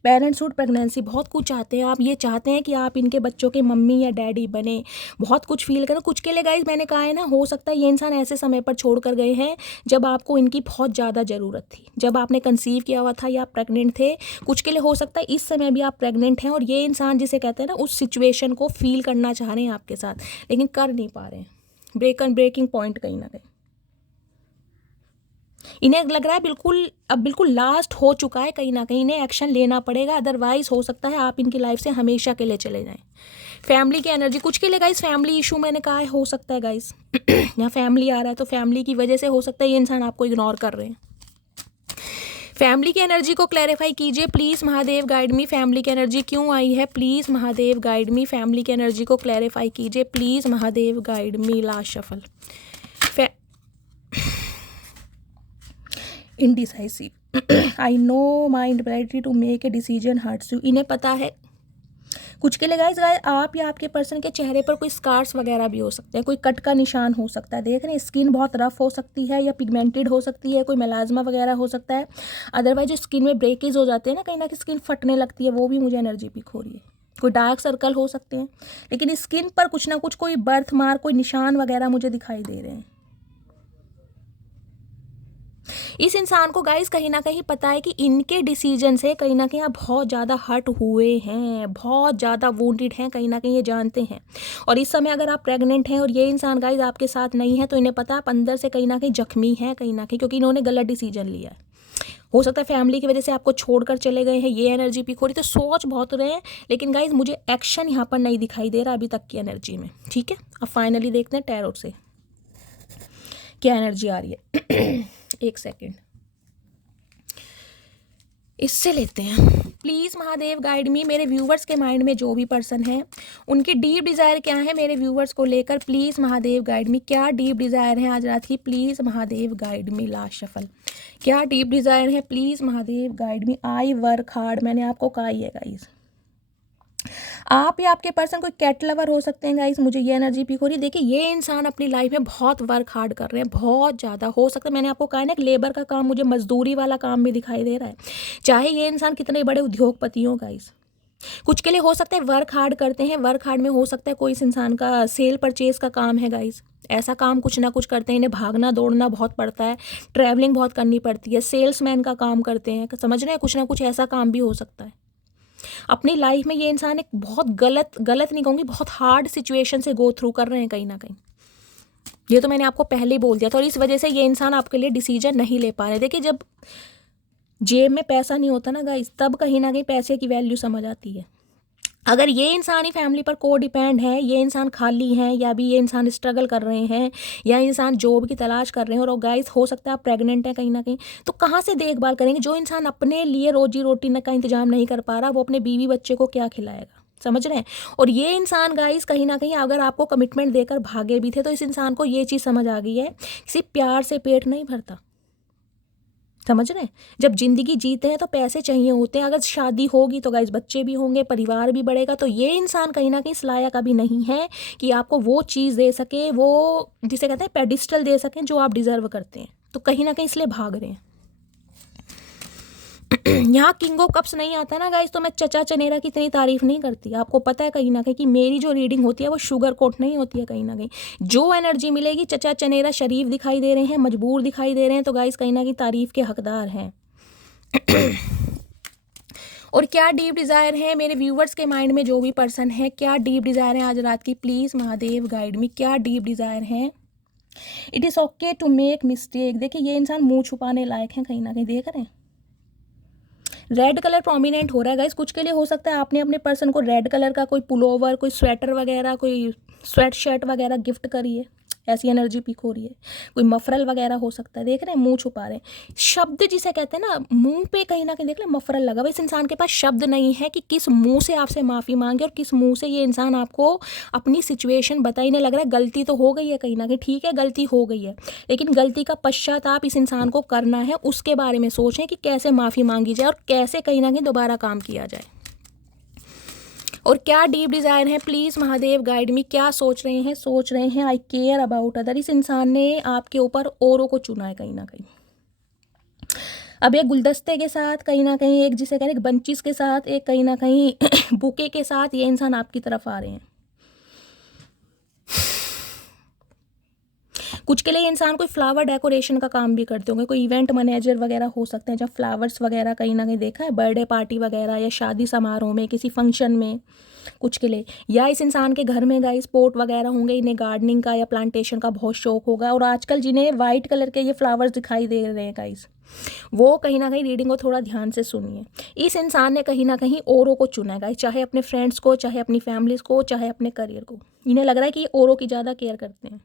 पेरेंट्सहुड, प्रेगनेंसी, बहुत कुछ चाहते हैं आप। ये चाहते हैं कि आप इनके बच्चों के मम्मी या डैडी बने, बहुत कुछ फील करें। कुछ के लिए गाइस मैंने कहा है ना, हो सकता है ये इंसान ऐसे समय पर छोड़ कर गए हैं जब आपको इनकी बहुत ज़्यादा ज़रूरत थी, जब आपने कंसीव किया हुआ था या आप प्रेग्नेंट थे। कुछ के लिए हो सकता है इस समय भी आप प्रेग्नेंट हैं और ये इंसान जिसे कहते हैं ना उस सिचुएशन को फील करना चाह रहे हैं आपके साथ, लेकिन कर नहीं पा रहे हैं। ब्रेकिंग पॉइंट कहीं ना कहीं इन्हें लग रहा है बिल्कुल लास्ट हो चुका है, कहीं ना कहीं इन्हें एक्शन लेना पड़ेगा, अदरवाइज हो सकता है आप इनकी लाइफ से हमेशा के लिए चले जाएं। फैमिली की एनर्जी, कुछ के लिए गाइस फैमिली इशू मैंने कहा है, हो सकता है गाइस यहाँ फैमिली आ रहा है तो फैमिली की वजह से हो सकता है ये इंसान आपको इग्नोर कर रहे हैं। फैमिली की एनर्जी को क्लैरिफाई कीजिए please Mahadev guide me. Family की एनर्जी क्यों आई है, please Mahadev guide me. Family की एनर्जी को क्लैरिफाई कीजिए please Mahadev guide me. Last shuffle, indecisive, I know my inability to make a decision hurts you. इन्हें पता है। कुछ के लिए गाइस आप या आपके पर्सन के चेहरे पर कोई स्कार्स वगैरह भी हो सकते हैं, कोई कट का निशान हो सकता है, देख रहे हैं। स्किन बहुत रफ हो सकती है या पिगमेंटेड हो सकती है, कोई मेलाज्मा वगैरह हो सकता है। अदरवाइज जो स्किन में ब्रेकेज हो जाते हैं ना, कहीं ना कहीं स्किन फटने लगती है, वो भी मुझे एनर्जी पिक हो रही है। कोई डार्क सर्कल हो सकते हैं, लेकिन स्किन पर कुछ ना कुछ कोई बर्थ मार्क, कोई निशान वगैरह मुझे दिखाई दे रहे हैं। इस इंसान को गाइस कहीं ना कहीं पता है कि इनके डिसीजन से कहीं ना कहीं आप बहुत ज़्यादा हर्ट हुए हैं, बहुत ज़्यादा वोंडेड हैं, कहीं ना कहीं ये जानते हैं। और इस समय अगर आप प्रेग्नेंट हैं और ये इंसान गाइस आपके साथ नहीं है, तो इन्हें पता है आप अंदर से कहीं ना कहीं जख्मी हैं, कहीं ना कहीं, क्योंकि इन्होंने गलत डिसीजन लिया है। हो सकता है फैमिली की वजह से आपको छोड़कर चले गए हैं, ये एनर्जी पिक हो रही, तो सोच बहुत रहे हैं, लेकिन गाइस मुझे एक्शन यहाँ पर नहीं दिखाई दे रहा अभी तक की एनर्जी में। ठीक है, अब फाइनली देखते हैं टैरोट से क्या एनर्जी आ रही है। एक सेकेंड, इससे लेते हैं। प्लीज़ महादेव गाइड मी। मेरे व्यूवर्स के माइंड में जो भी पर्सन है उनकी डीप डिज़ायर क्या है मेरे व्यूवर्स को लेकर, प्लीज़ महादेव गाइड मी। क्या डीप डिज़ायर है आज रात की, please Mahadev guide me. Last shuffle, क्या डीप डिज़ायर है, please Mahadev guide me. I work hard, मैंने आपको कहा ही है गाइस। आप या आपके पर्सन कोई कैट लवर हो सकते हैं गाइस, मुझे ये एनर्जी पिक हो रही है। देखिए ये इंसान अपनी लाइफ में बहुत वर्क हार्ड कर रहे हैं, बहुत ज़्यादा। हो सकता है मैंने आपको कहा है ना कि लेबर का काम, मुझे मजदूरी वाला काम भी दिखाई दे रहा है, चाहे ये इंसान कितने बड़े उद्योगपति हो गाइस। कुछ के लिए हो सकता है वर्क हार्ड करते हैं, वर्क हार्ड में हो सकता है कोई इस इंसान का सेल परचेज का काम है गाइस। ऐसा काम कुछ ना कुछ करते हैं, इन्हें भागना दौड़ना बहुत पड़ता है, ट्रैवलिंग बहुत करनी पड़ती है, सेल्समैन का काम करते हैं, समझ रहे हैं, कुछ ना कुछ ऐसा काम भी हो सकता है। अपनी लाइफ में ये इंसान एक बहुत गलत नहीं कहूँगी, बहुत हार्ड सिचुएशन से गो थ्रू कर रहे हैं कहीं ना कहीं। ये तो मैंने आपको पहले ही बोल दिया था, और इस वजह से ये इंसान आपके लिए डिसीजन नहीं ले पा रहे। देखिए जब जेब में पैसा नहीं होता ना गाइस, तब कहीं ना कहीं पैसे की वैल्यू समझ आती है। अगर ये इंसान ही फैमिली पर को डिपेंड है, ये इंसान खाली हैं, या भी ये इंसान स्ट्रगल कर रहे हैं, या इंसान जॉब की तलाश कर रहे हैं, और गाइस हो सकता है आप प्रेग्नेंट हैं कहीं ना कहीं, तो कहाँ से देखभाल करेंगे। जो इंसान अपने लिए रोजी रोटी का इंतजाम नहीं कर पा रहा, वो अपने बीवी बच्चे को क्या खिलाएगा, समझ रहे हैं। और ये इंसान गाइस कहीं ना कहीं अगर आपको कमिटमेंट देकर भागे भी थे, तो इस इंसान को ये चीज़ समझ आ गई है, सिर्फ प्यार से पेट नहीं भरता, समझ रहे हैं। जब जिंदगी जीते हैं तो पैसे चाहिए होते हैं, अगर शादी होगी तो गाइस बच्चे भी होंगे, परिवार भी बढ़ेगा। तो ये इंसान कहीं ना कहीं इस लायक अभी नहीं है कि आपको वो चीज़ दे सके, वो जिसे कहते हैं पेडिस्टल दे सकें जो आप डिजर्व करते हैं, तो कहीं ना कहीं इसलिए भाग रहे हैं। यहाँ किंग ऑफ कप्स नहीं आता ना गाइस, तो मैं चचा चनेरा की इतनी तारीफ नहीं करती। आपको पता है कहीं ना कहीं कि मेरी जो रीडिंग होती है वो शुगर कोट नहीं होती है। कहीं ना कहीं जो एनर्जी मिलेगी, चचा चनेरा शरीफ दिखाई दे रहे हैं, मजबूर दिखाई दे रहे हैं, तो गाइस कहीं ना कहीं तारीफ के हकदार हैं। और क्या डीप डिज़ायर है मेरे व्यूवर्स के माइंड में, जो भी पर्सन है, क्या डीप डिज़ायर है आज रात की, प्लीज़ महादेव गाइड मी। क्या डीप डिज़ायर है। It is okay to make mistake. देखिए ये इंसान मुंह छुपाने लायक है कहीं ना कहीं, देख रहे हैं। रेड कलर प्रोमिनेंट हो रहा है गाइस। कुछ के लिए हो सकता है आपने अपने पर्सन को रेड कलर का कोई पुलोवर, कोई स्वेटर वगैरह, कोई स्वेट शर्ट वगैरह गिफ्ट करी है, ऐसी एनर्जी पिक हो रही है। कोई मफरल वगैरह हो सकता है, देख रहे हैं मुंह छुपा रहे हैं, शब्द जिसे कहते हैं ना, मुंह पे कहीं ना कहीं देख रहे हैं मफरल लगा हुआ। इस इंसान के पास शब्द नहीं है कि किस मुंह से आपसे माफ़ी मांगे और किस मुंह से ये इंसान आपको अपनी सिचुएशन बताई। नहीं लग रहा है गलती तो हो गई है कहीं ना कहीं, ठीक है गलती हो गई है, लेकिन गलती का पश्चाताप इस इंसान को करना है। उसके बारे में सोचें कि कैसे माफ़ी मांगी जाए और कैसे कहीं ना कहीं दोबारा काम किया जाए। और क्या डीप डिज़ायर है, प्लीज़ महादेव गाइड मी। क्या सोच रहे हैं आई केयर अबाउट अदर। इस इंसान ने आपके ऊपर औरों को चुना है कहीं ना कहीं। अब एक गुलदस्ते के साथ कहीं ना कहीं, एक जिसे कह रहे हैं बंचीज के साथ, एक कहीं ना कहीं बुके के साथ ये इंसान आपकी तरफ आ रहे हैं। कुछ के लिए ये इंसान कोई फ्लावर डेकोरेशन का काम भी करते होंगे, कोई इवेंट मैनेजर वगैरह हो सकते हैं, जब फ्लावर्स वगैरह कहीं ना कहीं देखा है बर्थडे पार्टी वगैरह या शादी समारोह में, किसी फंक्शन में, कुछ के लिए। या इस इंसान के घर में गाइस पोट वगैरह होंगे, इन्हें गार्डनिंग का या प्लांटेशन का बहुत शौक होगा। और आजकल जिन्हें वाइट कलर के ये फ्लावर्स दिखाई दे रहे हैं गाइस, वो कहीं ना कहीं रीडिंग को थोड़ा ध्यान से सुनिए। इस इंसान ने कहीं ना कहीं औरों को चुना है गाइस, चाहे अपने फ्रेंड्स को, चाहे अपनी फैमिलीज को, चाहे अपने करियर को। इन्हें लग रहा है कि ये औरों की ज़्यादा केयर करते हैं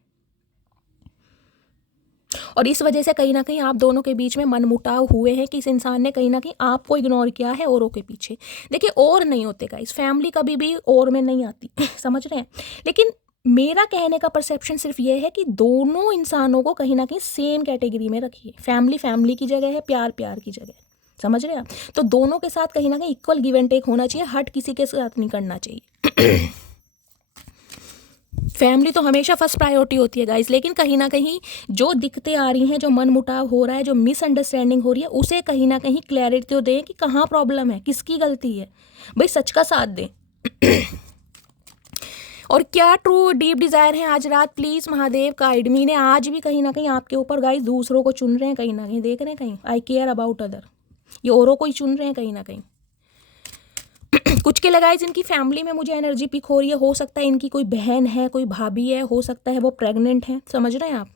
और इस वजह से कहीं ना कहीं आप दोनों के बीच में मनमुटाव हुए हैं कि इस इंसान ने कहीं ना कहीं आपको इग्नोर किया है औरों के पीछे। देखिए और नहीं होते गाइस, फैमिली कभी भी और में नहीं आती समझ रहे हैं। लेकिन मेरा कहने का परसेप्शन सिर्फ ये है कि दोनों इंसानों को कहीं ना कहीं सेम कैटेगरी में रखिए। फैमिली फैमिली की जगह है, प्यार प्यार की जगह है, समझ रहे हैं आप। तो दोनों के साथ कहीं ना कहीं इक्वल गिव एंड टेक होना चाहिए, हट किसी के साथ नहीं करना चाहिए। फैमिली तो हमेशा फर्स्ट प्रायोरिटी होती है गाइस, लेकिन कहीं ना कहीं जो दिक्कतें आ रही हैं, जो मनमुटाव हो रहा है, जो मिसअंडरस्टैंडिंग हो रही है, उसे कहीं ना कहीं क्लैरिटी तो दें कि कहाँ प्रॉब्लम है, किसकी गलती है। भाई सच का साथ दें। और क्या ट्रू डीप डिज़ायर है आज रात, प्लीज़ महादेव गाइड मी। ने आज भी कहीं ना कहीं आपके ऊपर गाइस दूसरों को चुन रहे हैं कहीं ना कहीं, देख रहे हैं कहीं आई केयर अबाउट अदर, ये औरों को ही चुन रहे हैं कहीं ना कहीं। कुछ के लगाइज इनकी फैमिली में मुझे एनर्जी पिक हो रही है, हो सकता है इनकी कोई बहन है, कोई भाभी है, हो सकता है वो प्रेग्नेंट है, समझ रहे हैं आप।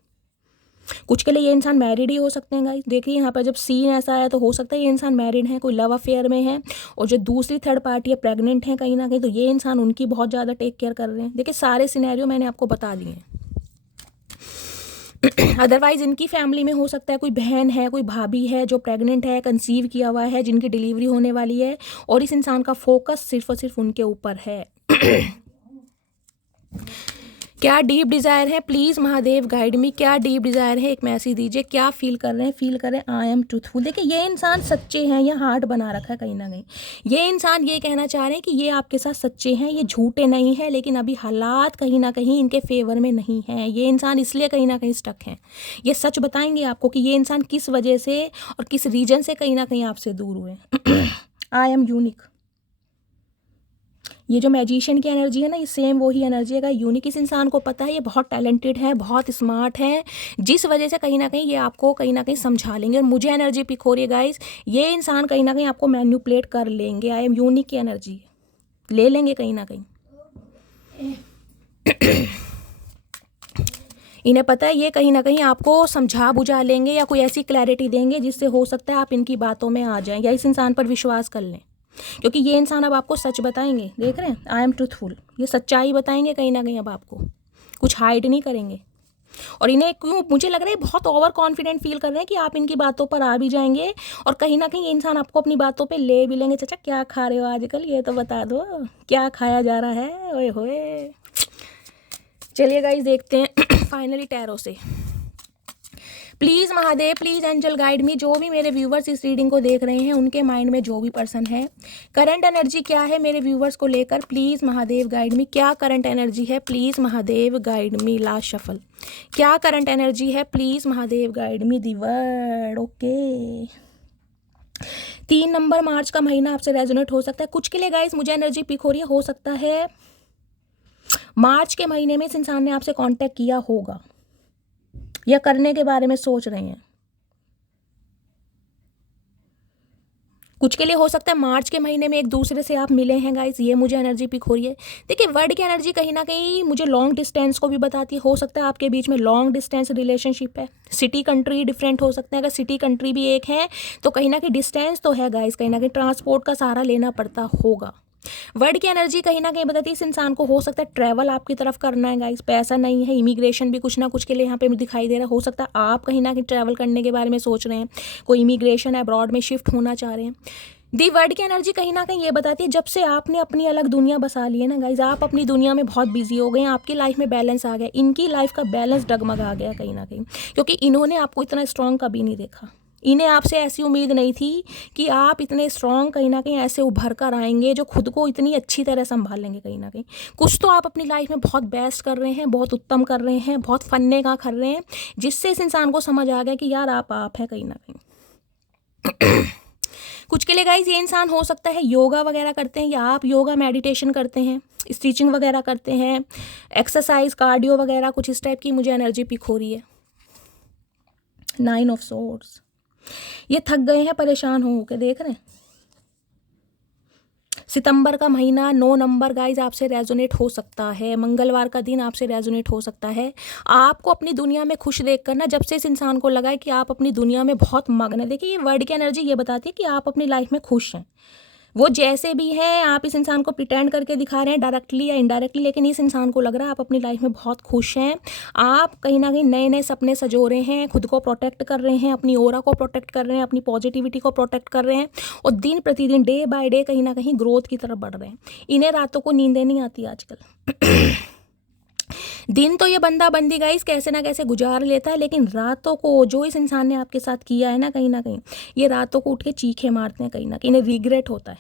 कुछ के लिए ये इंसान मैरिड ही हो सकते हैं गाइस। देखिए यहाँ पर जब सीन ऐसा है तो हो सकता है ये इंसान मैरिड है, कोई लव अफेयर में है, और जो दूसरी थर्ड पार्टी है प्रेग्नेंट है कहीं ना कहीं, तो ये इंसान उनकी बहुत ज़्यादा टेक केयर कर रहे हैं। देखिए सारे सिनेरियो मैंने आपको बता दिए हैं। अदरवाइज इनकी फैमिली में हो सकता है कोई बहन है, कोई भाभी है जो प्रेग्नेंट है, कंसीव किया हुआ है, जिनकी डिलीवरी होने वाली है, और इस इंसान का फोकस सिर्फ और सिर्फ उनके ऊपर है। क्या डीप डिज़ायर है, प्लीज़ महादेव गाइड मी। क्या डीप डिज़ायर है, एक मैसेज दीजिए। क्या फील कर रहे हैं, फील करें आई एम ट्रूथफुल। देखिए ये इंसान सच्चे हैं, ये हार्ट बना रखा है कहीं ना कहीं। ये इंसान ये कहना चाह रहे हैं कि ये आपके साथ सच्चे हैं, ये झूठे नहीं हैं, लेकिन अभी हालात कहीं ना कहीं इनके फेवर में नहीं हैं। ये इंसान इसलिए कहीं ना कहीं स्टक हैं। ये सच बताएंगे आपको कि ये इंसान किस वजह से और किस रीजन से कहीं ना कहीं आपसे दूर हुए। आई एम यूनिक, ये जो मैजिशियन की एनर्जी है ना, ये सेम वही एनर्जी है यूनिक। इस इंसान को पता है ये बहुत टैलेंटेड है, बहुत स्मार्ट है, जिस वजह से कहीं ना कहीं ये आपको कहीं ना कहीं समझा लेंगे। और मुझे एनर्जी पिक हो रही है गाइस, ये इंसान कहीं ना कहीं आपको मैन्युपुलेट कर लेंगे। आई एम यूनिक की एनर्जी ले लेंगे कहीं ना कहीं। इन्हें पता है ये कहीं ना कहीं आपको समझा बुझा लेंगे या कोई ऐसी क्लैरिटी देंगे जिससे हो सकता है आप इनकी बातों में आ जाएं, या इस इंसान पर विश्वास कर लें, क्योंकि ये इंसान अब आपको सच बताएंगे। देख रहे हैं आई एम ट्रूथफुल, ये सच्चाई बताएंगे कहीं ना कहीं, अब आपको कुछ हाइड नहीं करेंगे। और इन्हें क्यों मुझे लग रहा है बहुत ओवर कॉन्फिडेंट फील कर रहे हैं कि आप इनकी बातों पर आ भी जाएंगे, और कहीं ना कहीं ये इंसान आपको अपनी बातों पे ले भी लेंगे। चाचा क्या खा रहे हो आजकल, ये तो बता दो क्या खाया जा रहा है, ओए होए। चलिए गाइस देखते हैं फाइनली टैरो से। Please Mahadev, please angel guide me. जो भी मेरे व्यूवर्स इस रीडिंग को देख रहे हैं, उनके माइंड में जो भी पर्सन है, करंट एनर्जी क्या है मेरे व्यूवर्स को लेकर, प्लीज़ महादेव गाइड मी। क्या करंट एनर्जी है, please Mahadev guide me. Last shuffle, क्या करंट एनर्जी है, please Mahadev guide me. The word okay. 3 number March का महीना आपसे रेजोनेट हो सकता है। कुछ के लिए गाइस मुझे एनर्जी पिक हो रही है, हो सकता है मार्च के महीने में इस इंसान ने आपसे कांटेक्ट किया होगा या करने के बारे में सोच रहे हैं। कुछ के लिए हो सकता है मार्च के महीने में एक दूसरे से आप मिले हैं गाइस, ये मुझे एनर्जी पिक हो रही है। देखिए वर्ड की एनर्जी कहीं ना कहीं मुझे लॉन्ग डिस्टेंस को भी बताती है। हो सकता है आपके बीच में लॉन्ग डिस्टेंस रिलेशनशिप है। सिटी कंट्री डिफरेंट हो सकते हैं, अगर सिटी कंट्री भी एक है तो कहीं ना कहीं डिस्टेंस तो है गाइस, कहीं ना कहीं ट्रांसपोर्ट का सहारा लेना पड़ता होगा। वर्ड की एनर्जी कहीं ना कहीं बताती है इस इंसान को हो सकता है ट्रैवल आपकी तरफ करना है गाइस, पैसा नहीं है, इमिग्रेशन भी कुछ ना कुछ के लिए यहाँ पे दिखाई दे रहा है। हो सकता है आप कहीं ना कहीं ट्रैवल करने के बारे में सोच रहे हैं, कोई इमिग्रेशन अब्रॉड में शिफ्ट होना चाह रहे हैं। दी वर्ड की एनर्जी कहीं ना कहीं ये बताती है जब से आपने अपनी अलग दुनिया बसा ली है ना गाइज, आप अपनी दुनिया में बहुत बिजी हो गए हैं, आपकी लाइफ में बैलेंस आ गया, इनकी लाइफ का बैलेंस डगमगा गया कहीं ना कहीं, क्योंकि इन्होंने आपको इतना स्ट्रांग कभी नहीं देखा। इन्हें आपसे ऐसी उम्मीद नहीं थी कि आप इतने स्ट्रांग कहीं ना कहीं ऐसे उभर कर आएंगे जो खुद को इतनी अच्छी तरह संभाल लेंगे। कहीं ना कहीं कुछ तो आप अपनी लाइफ में बहुत बेस्ट कर रहे हैं, बहुत उत्तम कर रहे हैं, बहुत फन्ने का कर रहे हैं, जिससे इस इंसान को समझ आ गया कि यार आप है कहीं ना कहीं। कुछ के लिए गाइज ये इंसान हो सकता है योगा वगैरह करते हैं, या आप योगा मेडिटेशन करते हैं, स्टिचिंग वगैरह करते हैं, एक्सरसाइज कार्डियो वगैरह, कुछ इस टाइप की मुझे एनर्जी पिक हो रही है। 9 ऑफ सोर्ड्स, ये थक गए हैं, परेशान हो के देख रहे हैं। सितंबर का महीना 9 नंबर गाइज आपसे रेजोनेट हो सकता है, मंगलवार का दिन आपसे रेजोनेट हो सकता है। आपको अपनी दुनिया में खुश देखकर ना, जब से इस इंसान को लगा है कि आप अपनी दुनिया में बहुत मग्न है, देखिए ये वर्ड की एनर्जी ये बताती है कि आप अपनी लाइफ में खुश हैं, वो जैसे भी है। आप इस इंसान को प्रिटेंड करके दिखा रहे हैं डायरेक्टली या इनडायरेक्टली, लेकिन इस इंसान को लग रहा है आप अपनी लाइफ में बहुत खुश हैं। आप कहीं ना कहीं नए नए सपने सजो रहे हैं, खुद को प्रोटेक्ट कर रहे हैं, अपनी ओरा को प्रोटेक्ट कर रहे हैं, अपनी पॉजिटिविटी को प्रोटेक्ट कर रहे हैं, और दिन प्रतिदिन डे बाय डे कहीं ना कहीं ग्रोथ की तरफ बढ़ रहे हैं। इन्हें रातों को नींदें नहीं आती आजकल। दिन तो ये बंदा बंदी गाइस कैसे ना कैसे गुजार लेता है, लेकिन रातों को जो इस इंसान ने आपके साथ किया है ना, कहीं ना कहीं ये रातों को उठ के चीखे मारते हैं, कहीं ना कहीं इन्हें रिग्रेट होता है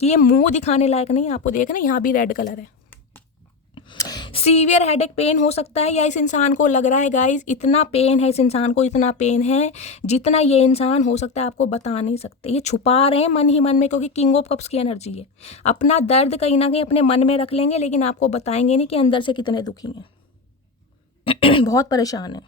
कि ये मुंह दिखाने लायक नहीं। आपको देख रहे हैं यहाँ भी रेड कलर है। सीवियर हेडेक पेन हो सकता है, या इस इंसान को लग रहा है गाइस इतना पेन है, इस इंसान को इतना पेन है जितना ये इंसान हो सकता है आपको बता नहीं सकते। ये छुपा रहे हैं मन ही मन में, क्योंकि किंग ऑफ कप्स की एनर्जी है। अपना दर्द कहीं ना कहीं अपने मन में रख लेंगे, लेकिन आपको बताएंगे नहीं कि अंदर से कितने दुखी हैं। बहुत परेशान है।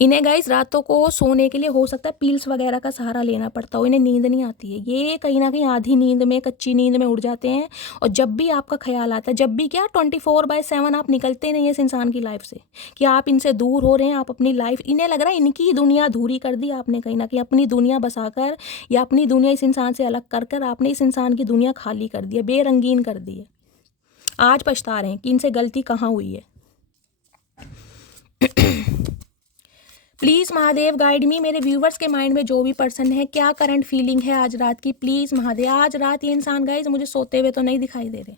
इन्हें गाइस रातों को सोने के लिए हो सकता है पिल्स वगैरह का सहारा लेना पड़ता हो, इन्हें नींद नहीं आती है। ये कहीं ना कहीं आधी नींद में, कच्ची नींद में उड़ जाते हैं, और जब भी आपका ख्याल आता है, जब भी क्या 24/7 आप निकलते नहीं है इस इंसान की लाइफ से, कि आप इनसे दूर हो रहे हैं, आप अपनी लाइफ, इन्हें लग रहा है इनकी दुनिया अधूरी कर दी आपने, कहीं ना कहीं अपनी दुनिया बसाकर या अपनी दुनिया इस इंसान से अलग कर कर आपने इस इंसान की दुनिया खाली कर दी है, बेरंगीन कर दी है। आज पछता रहे हैं कि इनसे गलती कहाँ हुई है। प्लीज़ महादेव गाइड मी, मेरे व्यूवर्स के माइंड में जो भी पर्सन है, क्या करंट फीलिंग है आज रात की। प्लीज़ महादेव, आज रात ये इंसान गाइज मुझे सोते हुए तो नहीं दिखाई दे रहे,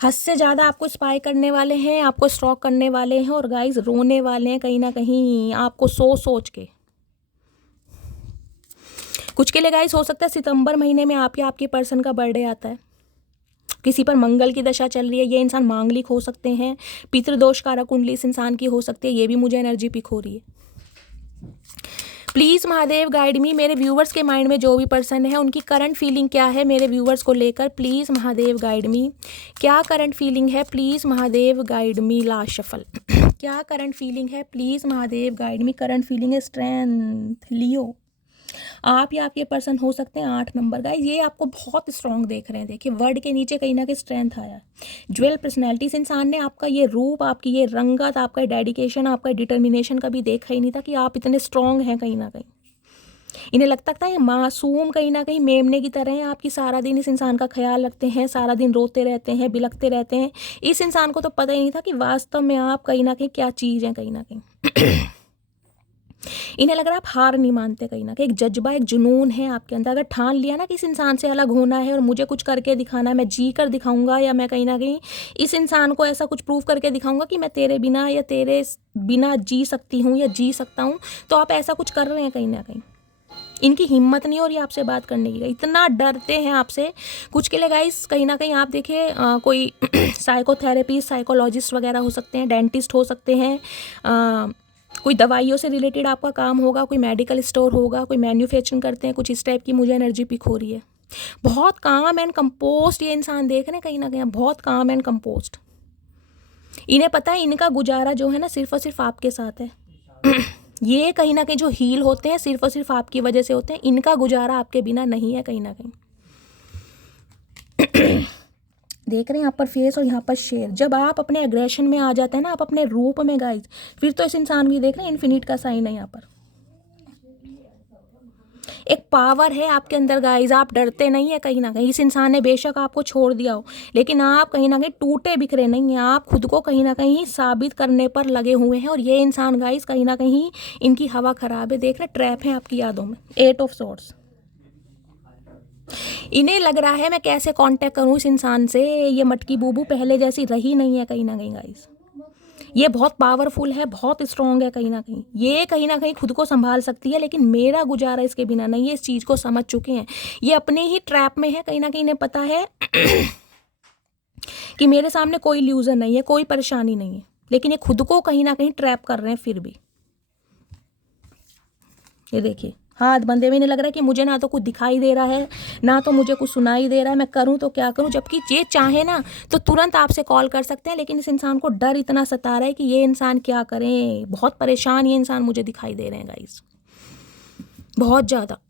हद से ज़्यादा आपको स्पाई करने वाले हैं, आपको स्टॉक करने वाले हैं, और गाइज रोने वाले हैं कहीं ना कहीं आपको सोच के। कुछ के लिए गाइज हो सकता है सितंबर महीने में आपके पर्सन का बर्थडे आता है, किसी पर मंगल की दशा चल रही है, ये इंसान मांगलिक हो सकते हैं, पितृदोष कारक कुंडली इस इंसान की हो सकती है, ये भी मुझे एनर्जी पिक हो रही है। प्लीज़ महादेव गाइड मी, मेरे व्यूवर्स के माइंड में जो भी पर्सन है उनकी करंट फीलिंग क्या है मेरे व्यूवर्स को लेकर। प्लीज़ महादेव गाइड मी, क्या करंट फीलिंग है, please Mahadev guide me. Last shuffle, क्या करंट फीलिंग है, please Mahadev guide me. Current feeling है स्ट्रेंथ, लियो, आप या आपके पर्सन हो सकते हैं 8 नंबर गाइस, ये आपको बहुत स्ट्रांग देख रहे हैं। देखिए वर्ड के नीचे कहीं ना कहीं स्ट्रेंथ आया, ज्वेल पर्सनैलिटी। इस इंसान ने आपका ये रूप, आपकी ये रंगत, आपका डेडिकेशन, आपका डिटर्मिनेशन कभी देखा ही नहीं था कि आप इतने स्ट्रांग हैं। कहीं ना कहीं इन्हें लगता था ये मासूम कहीं ना कहीं मेमने की तरह हैं, आपकी सारा दिन इस इंसान का ख्याल रखते हैं, सारा दिन रोते रहते हैं, बिलखते रहते हैं। इस इंसान को तो पता ही नहीं था कि वास्तव में आप कहीं ना कहीं क्या चीज़ हैं। कहीं ना कहीं इन्हें लग रहा है आप हार नहीं मानते, कहीं ना कहीं एक जज्बा, एक जुनून है आपके अंदर। अगर ठान लिया ना कि इस इंसान से अलग होना है और मुझे कुछ करके दिखाना है, मैं जी कर दिखाऊंगा, या मैं कहीं ना कहीं इस इंसान को ऐसा कुछ प्रूव करके दिखाऊंगा कि मैं तेरे बिना या तेरे बिना जी सकती हूँ या जी सकता हूँ, तो आप ऐसा कुछ कर रहे हैं। कहीं ना कहीं इनकी हिम्मत नहीं हो रही आपसे बात करने की, इतना डरते हैं आपसे। कुछ के लिए गाइस कहीं ना कहीं आप देखिए कोई साइकोथेरेपिस्ट, साइकोलॉजिस्ट वगैरह हो सकते हैं, डेंटिस्ट हो सकते हैं, कोई दवाइयों से रिलेटेड आपका काम होगा, कोई मेडिकल स्टोर होगा, कोई मैन्युफैक्चरिंग करते हैं, कुछ इस टाइप की मुझे एनर्जी पिक हो रही है। बहुत काम एंड कंपोस्ट ये इंसान देख रहे हैं, कहीं ना कहीं बहुत काम एंड कंपोस्ट। इन्हें पता है इनका गुजारा जो है ना सिर्फ और सिर्फ आपके साथ है। ये कहीं ना कहीं जो हील होते हैं सिर्फ और सिर्फ आपकी वजह से होते हैं, इनका गुजारा आपके बिना नहीं है। कहीं ना कहीं देख रहे हैं यहाँ पर फेस और यहाँ पर शेर। जब आप अपने एग्रेशन में आ जाते हैं ना, आप अपने रूप में गाइस, फिर तो इस इंसान की देख रहे हैं इन्फिनिट का साइन है यहाँ पर। एक पावर है आपके अंदर गाइज, आप डरते नहीं है कहीं ना कहीं। इस इंसान ने बेशक आपको छोड़ दिया हो, लेकिन आप कहीं ना कहीं टूटे बिखरे नहीं हैं, आप खुद को कहीं ना कहीं साबित करने पर लगे हुए हैं। और ये इंसान गाइज कहीं ना कहीं इनकी हवा खराब है, देख रहे ट्रैप है आपकी यादों में। 8 ऑफ सॉर्ड्स, इन्हें लग रहा है मैं कैसे कांटेक्ट करूं इस इंसान से, ये मटकी बूबू पहले जैसी रही नहीं है कहीं ना कहीं गाइज। ये बहुत पावरफुल है, बहुत स्ट्रांग है कहीं ना कहीं, ये कहीं ना कहीं खुद को संभाल सकती है, लेकिन मेरा गुजारा इसके बिना नहीं है। इस चीज़ को समझ चुके हैं, ये अपने ही ट्रैप में है कहीं ना कहीं। इन्हें पता है कि मेरे सामने कोई इल्यूजन नहीं है, कोई परेशानी नहीं है, लेकिन ये खुद को कहीं ना कहीं ट्रैप कर रहे हैं फिर भी। ये देखिए हाथ बंधे हुए, इन्हें लग रहा है कि मुझे ना तो कुछ दिखाई दे रहा है, ना तो मुझे कुछ सुनाई दे रहा है, मैं करूं तो क्या करूं। जबकि ये चाहे ना तो तुरंत आपसे कॉल कर सकते हैं, लेकिन इस इंसान को डर इतना सता रहा है कि ये इंसान क्या करें। बहुत परेशान ये इंसान मुझे दिखाई दे रहे हैं गाइस, बहुत ज़्यादा।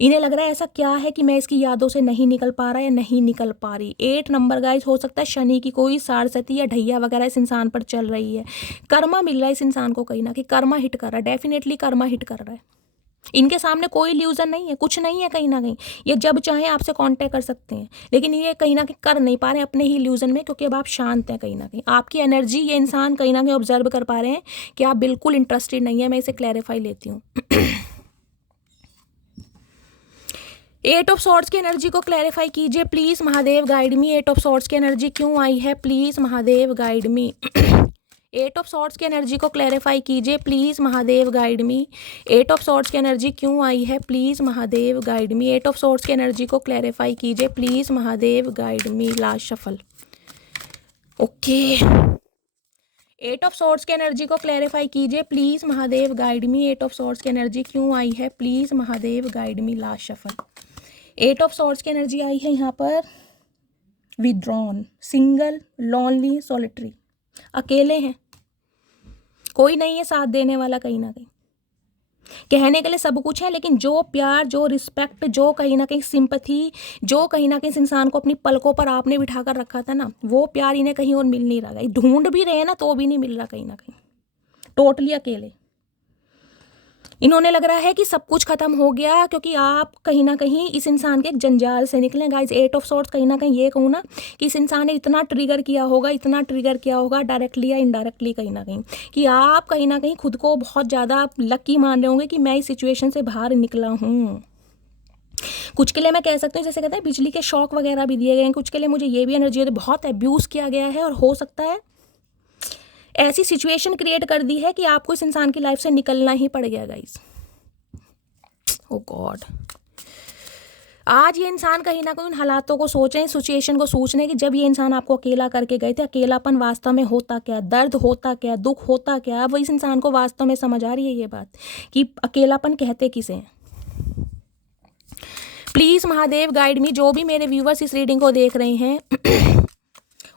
इन्हें लग रहा है ऐसा क्या है कि मैं इसकी यादों से नहीं निकल पा रहा या नहीं निकल पा रही। 8 नंबर गाइस, हो सकता है शनि की कोई सारसती या ढैया वगैरह इस इंसान पर चल रही है। कर्मा मिल रहा है इस इंसान को कहीं ना कहीं, कर्मा हिट कर रहा है, डेफिनेटली कर्मा हिट कर रहा है। इनके सामने कोई इल्यूजन नहीं है, कुछ नहीं है कहीं ना कहीं। ये जब चाहे आपसे कांटेक्ट कर सकते हैं, लेकिन ये कहीं ना कहीं कर नहीं पा रहे हैं अपने ही इल्यूजन में, क्योंकि अब आप शांत हैं कहीं ना कहीं। आपकी एनर्जी ये इंसान कहीं ना कहीं ऑब्जर्व कर पा रहे हैं कि आप बिल्कुल इंटरेस्टेड नहीं है। मैं इसे क्लैरिफाई लेती हूँ। 8 ऑफ सॉर्ड्स की एनर्जी को क्लैरिफाई कीजिए please Mahadev, guide me. 8 of swords की एनर्जी क्यों आई है, please Mahadev guide me. 8 of swords की एनर्जी को क्लैरिफाई कीजिए please Mahadev, guide me. 8 of swords की एनर्जी क्यों आई है, please Mahadev guide me. 8 of swords की एनर्जी को क्लैरिफाई कीजिए please Mahadev, guide me. Last shuffle, okay. 8 of swords की एनर्जी को क्लैरिफाई कीजिए please Mahadev, guide me. 8 of swords की एनर्जी क्यों आई है, please Mahadev guide me. Last shuffle, 8 of swords की एनर्जी आई है यहाँ पर विड्रॉन, सिंगल, लॉनली, सॉलिटरी। अकेले हैं, कोई नहीं है साथ देने वाला कहीं ना कहीं। कहने के लिए सब कुछ है, लेकिन जो प्यार, जो रिस्पेक्ट, जो कहीं ना कहीं सिंपैथी, जो कहीं ना कहीं इस इंसान को अपनी पलकों पर आपने बिठा कर रखा था ना, वो प्यार इन्हें कहीं और मिल नहीं रहा है। ढूंढ भी रहे ना तो भी नहीं मिल रहा कहीं ना कहीं। टोटली अकेले। इन्होंने लग रहा है कि सब कुछ खत्म हो गया, क्योंकि आप कहीं ना कहीं इस इंसान के एक जंजाल से निकले गाइस। 8 ऑफ सॉर्ड्स कहीं ना कहीं ये कहूँ ना कि इस इंसान ने इतना ट्रिगर किया होगा, इतना ट्रिगर किया होगा डायरेक्टली या इनडायरेक्टली कहीं ना कहीं, कि आप कहीं ना कहीं खुद को बहुत ज़्यादा लकी मान रहे होंगे कि मैं इस सिचुएशन से बाहर निकला हूँ। कुछ के लिए मैं कह सकती हूँ, जैसे कहते हैं बिजली के शॉक वगैरह भी दिए गए हैं, कुछ के लिए मुझे ये भी एनर्जी है बहुत अब्यूज़ किया गया है, और हो सकता है ऐसी सिचुएशन क्रिएट कर दी है कि आपको इस इंसान की लाइफ से निकलना ही पड़ गया गाइस। ओ गॉड, आज ये इंसान कहीं ना कहीं उन हालातों को सोचें, सिचुएशन को सोचने कि जब ये इंसान आपको अकेला करके गए थे। अकेलापन वास्तव में होता क्या, दर्द होता क्या, दुख होता क्या। अब इस इंसान को वास्तव में समझ आ रही है ये बात कि अकेलापन कहते किसे हैं। प्लीज़ महादेव गाइड मी। जो भी मेरे व्यूवर्स इस रीडिंग को देख रहे हैं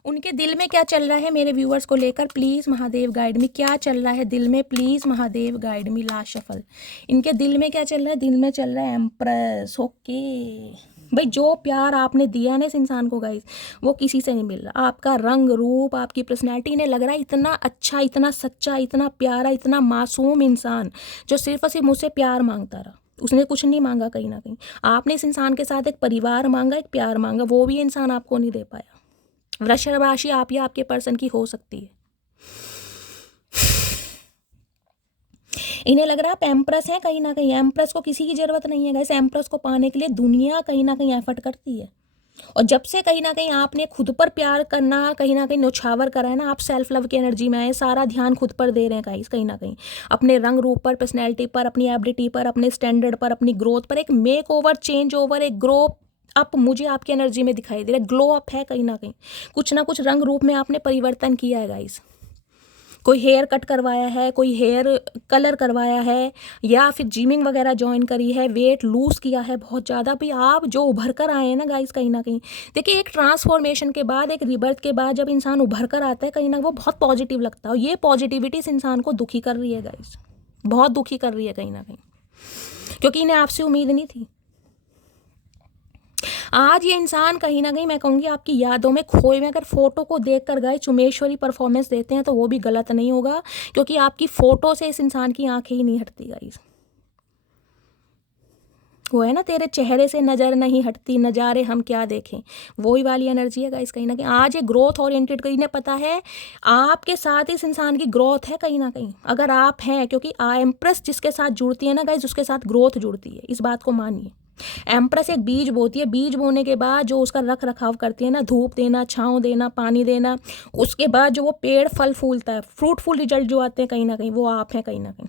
उनके दिल में क्या चल रहा है मेरे व्यूअर्स को लेकर, प्लीज़ महादेव गाइड मी। क्या चल रहा है दिल में, please Mahadev guide me. Last shuffle, इनके दिल में क्या चल रहा है, दिल में चल रहा है एम्प्रेस। ओके भाई, जो प्यार आपने दिया है ना इस इंसान को गाइस, वो किसी से नहीं मिल रहा। आपका रंग रूप, आपकी पर्सनैलिटी, इन्हें लग रहा है इतना अच्छा, इतना सच्चा, इतना प्यारा, इतना मासूम इंसान जो सिर्फ और सिर्फ मुझसे प्यार मांगता रहा। उसने कुछ नहीं मांगा कहीं ना कहीं। आपने इस इंसान के साथ एक परिवार मांगा, एक प्यार मांगा, वो भी इंसान आपको नहीं दे पाया। वृषभ राशि आप या आपके पर्सन की हो सकती है। इन्हें लग रहा है आप एम्प्रेस हैं कहीं ना कहीं। एम्प्रेस को किसी की जरूरत नहीं है गाइस। एम्प्रेस को पाने के लिए दुनिया कहीं ना कहीं एफर्ट करती है, और जब से कहीं ना कहीं आपने खुद पर प्यार करना कहीं ना कहीं न्यौछावर करा है ना, आप सेल्फ लव की एनर्जी में आए, सारा ध्यान खुद पर दे रहे हैं गाइस कहीं ना कहीं, अपने रंग रूप पर, पर्सनैलिटी पर, अपनी एबिलिटी पर, अपने स्टैंडर्ड पर, अपनी ग्रोथ पर। एक मेक ओवर, चेंज ओवर, एक ग्रो अप मुझे आपकी एनर्जी में दिखाई दे रहा है। ग्लो अप है कहीं ना कहीं, कुछ ना कुछ रंग रूप में आपने परिवर्तन किया है गाइस। कोई हेयर कट करवाया है, कोई हेयर कलर करवाया है, या फिर जिमिंग वगैरह ज्वाइन करी है, वेट लूज किया है बहुत ज़्यादा। भी आप जो उभर कर आए हैं ना गाइस कहीं ना कहीं, देखिए एक ट्रांसफॉर्मेशन के बाद, एक रिबर्थ के बाद जब इंसान उभर कर आता है कहीं ना, वो बहुत पॉजिटिव लगता है। और ये पॉजिटिविटी इस इंसान को दुखी कर रही है गाइस, बहुत दुखी कर रही है कहीं ना कहीं, क्योंकि इन्हें आपसे उम्मीद नहीं थी। आज ये इंसान कहीं ना कहीं मैं कहूँगी आपकी यादों में खोए में। अगर फोटो को देखकर गए चुमेश्वरी परफॉर्मेंस देते हैं तो वो भी गलत नहीं होगा, क्योंकि आपकी फ़ोटो से इस इंसान की आंखें ही नहीं हटती गाइस। वो है ना, तेरे चेहरे से नज़र नहीं हटती, नज़ारे हम क्या देखें, वही वाली एनर्जी है गाइस। कहीं ना कहीं आज ये ग्रोथ ओरिएंटेड, कहीं ने पता है आपके साथ इस इंसान की ग्रोथ है कहीं ना कहीं, अगर आप हैं, क्योंकि एम्प्रेस जिसके साथ जुड़ती है ना गाइस, उसके साथ ग्रोथ जुड़ती है, इस बात को मानिए। एम्प्रेस एक बीज बोती है, बीज बोने के बाद जो उसका रख रखाव करती है ना, धूप देना, छाँव देना, पानी देना, उसके बाद जो वो पेड़ फल फूलता है, फ्रूटफुल रिजल्ट जो आते हैं कहीं ना कहीं, वो आप हैं कहीं ना कहीं।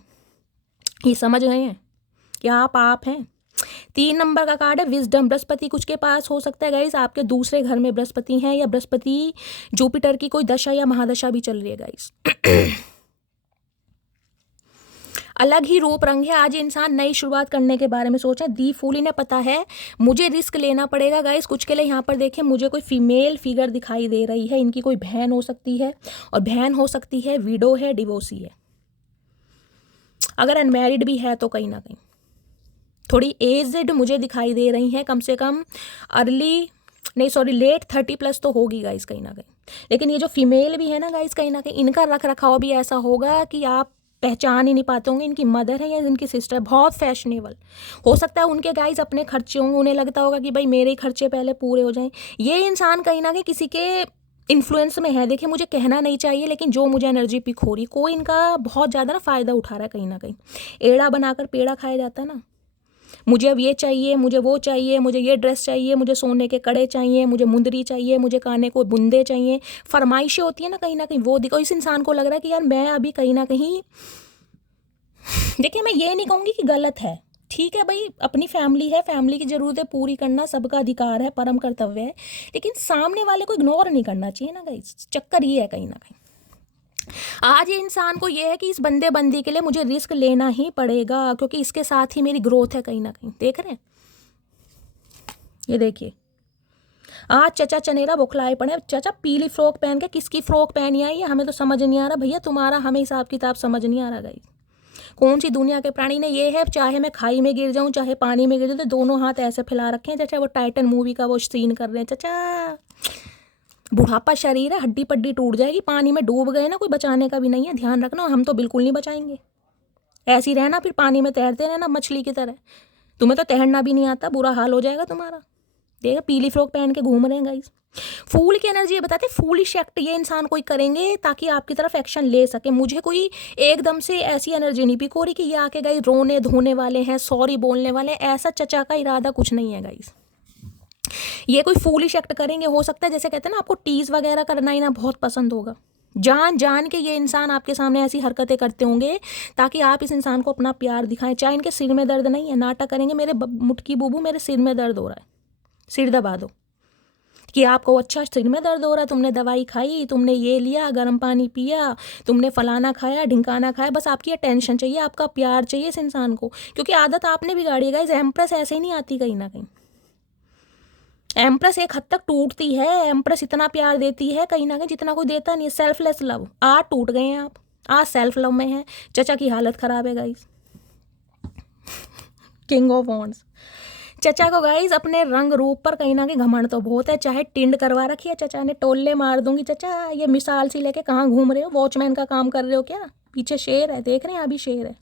ये समझ गए हैं कि आप हैं। 3 नंबर का कार्ड है विजडम। बृहस्पति कुछ के पास हो सकता है गाइस, आपके दूसरे घर में बृहस्पति हैं, या बृहस्पति जुपिटर की कोई दशा या महादशा भी चल रही है गाइस। अलग ही रूप रंग है। आज इंसान नई शुरुआत करने के बारे में सोच रहे हैं। दी फूल, इन्हें पता है मुझे रिस्क लेना पड़ेगा गाइस कुछ के लिए। यहाँ पर देखिए मुझे कोई फीमेल फिगर दिखाई दे रही है, इनकी कोई बहन हो सकती है, और बहन हो सकती है विडो है, डिवोर्सी है, अगर अनमैरिड भी है तो कहीं ना कहीं थोड़ी एजड मुझे दिखाई दे रही हैं, कम से कम लेट 30+ तो होगी गाइस कहीं ना कहीं। लेकिन ये जो फीमेल भी है ना गाइस, कहीं ना कहीं इनका रख रखाव भी ऐसा होगा कि आप पहचान ही नहीं पाते होंगे इनकी मदर है या इनकी सिस्टर। बहुत फैशनेबल हो सकता है उनके गाइस अपने खर्चे होंगे, उन्हें लगता होगा कि भाई मेरे ही खर्चे पहले पूरे हो जाएं। ये इंसान कहीं ना कहीं किसी के इन्फ्लुएंस में है। देखिए मुझे कहना नहीं चाहिए, लेकिन जो मुझे एनर्जी पिक हो रही, कोई इनका बहुत ज़्यादा ना फ़ायदा उठा रहा है कहीं ना कहीं। एड़ा बनाकर पेड़ा खाया जाता है ना, मुझे अब ये चाहिए, मुझे वो चाहिए, मुझे ये ड्रेस चाहिए, मुझे सोने के कड़े चाहिए, मुझे मुंदरी चाहिए, मुझे काने को बुंदे चाहिए, फरमाइशें होती है ना कहीं वो देखो। इस इंसान को लग रहा है कि यार मैं अभी कहीं ना कहीं, देखिए मैं ये नहीं कहूँगी कि गलत है, ठीक है भाई, अपनी फैमिली है, फैमिली की ज़रूरतें पूरी करना सबका अधिकार है, परम कर्तव्य है, लेकिन सामने वाले को इग्नोर नहीं करना चाहिए ना गाइस। चक्कर ये है कहीं ना कहीं आज ये इंसान को ये है कि इस बंदे बंदी के लिए मुझे रिस्क लेना ही पड़ेगा, क्योंकि इसके साथ ही मेरी ग्रोथ है कहीं ना कहीं। देख रहे हैं, ये देखिए आज चचा चनेरा बौखलाए पड़े। चाचा पीली फ्रॉक पहन के किसकी फ्रॉक पहनी आई है, हमें तो समझ नहीं आ रहा भैया, तुम्हारा हमें हिसाब किताब समझ नहीं आ रहा गाइस। कौन सी दुनिया के प्राणी ने ये है, चाहे मैं खाई में गिर जाऊं चाहे पानी में गिर जाऊं, तो दोनों हाथ ऐसे फैला रखे हैं, चाचा वो टाइटन मूवी का वो सीन कर रहे हैं। चाचा बुढ़ापा शरीर है, हड्डी पड्डी टूट जाएगी, पानी में डूब गए ना कोई बचाने का भी नहीं है, ध्यान रखना। हम तो बिल्कुल नहीं बचाएंगे, ऐसे ही रहना, फिर पानी में तैरते रहना मछली की तरह। तुम्हें तो तैरना भी नहीं आता, बुरा हाल हो जाएगा तुम्हारा। देखा पीली फ्रॉक पहन के घूम रहे हैं गाइस। फूल की एनर्जी बताते, फूलिश एक्ट ये इंसान कोई करेंगे ताकि आपकी तरफ एक्शन ले सके। मुझे कोई एकदम से ऐसी एनर्जी नहीं पिक हो रही कि ये आके गाइस रोने धोने वाले हैं, सॉरी बोलने वाले हैं, ऐसा चचा का इरादा कुछ नहीं है गाइस। ये कोई फूलिश एक्ट करेंगे, हो सकता है जैसे कहते हैं ना, आपको टीज वगैरह करना ही ना बहुत पसंद होगा, जान जान के ये इंसान आपके सामने ऐसी हरकतें करते होंगे ताकि आप इस इंसान को अपना प्यार दिखाएं। चाहे इनके सिर में दर्द नहीं है, नाटक करेंगे, मेरे मुटकी बूबू मेरे सिर में दर्द हो रहा है, सिर दबा दो, कि आपको अच्छा सिर में दर्द हो रहा है, तुमने दवाई खाई, तुमने ये लिया, गर्म पानी पिया, तुमने फलाना खाया, ढिंकाना खाया, बस आपकी अटेंशन चाहिए, आपका प्यार चाहिए इस इंसान को, क्योंकि आदत आपने बिगाड़ी है गाइस। एम्प्रेस ऐसे ही नहीं आती कहीं ना कहीं, एम्प्रेस एक हद तक टूटती है। एम्प्रेस इतना प्यार देती है कहीं ना कहीं जितना कोई देता नहीं है। सेल्फलेस लव, आज टूट गए हैं आप, आज सेल्फ लव में है। चचा की हालत खराब है गाइस। किंग ऑफ वॉन्ड्स, चचा को गाइस अपने रंग रूप पर कहीं ना कहीं घमंड तो बहुत है, चाहे टिंड करवा रखी है चचा ने, टोल्ले मार दूंगी चचा, ये मिसाल सी लेके कहाँ घूम रहे हो, वॉचमैन का काम कर रहे हो क्या, पीछे शेर है, देख रहे हैं अभी शेर है।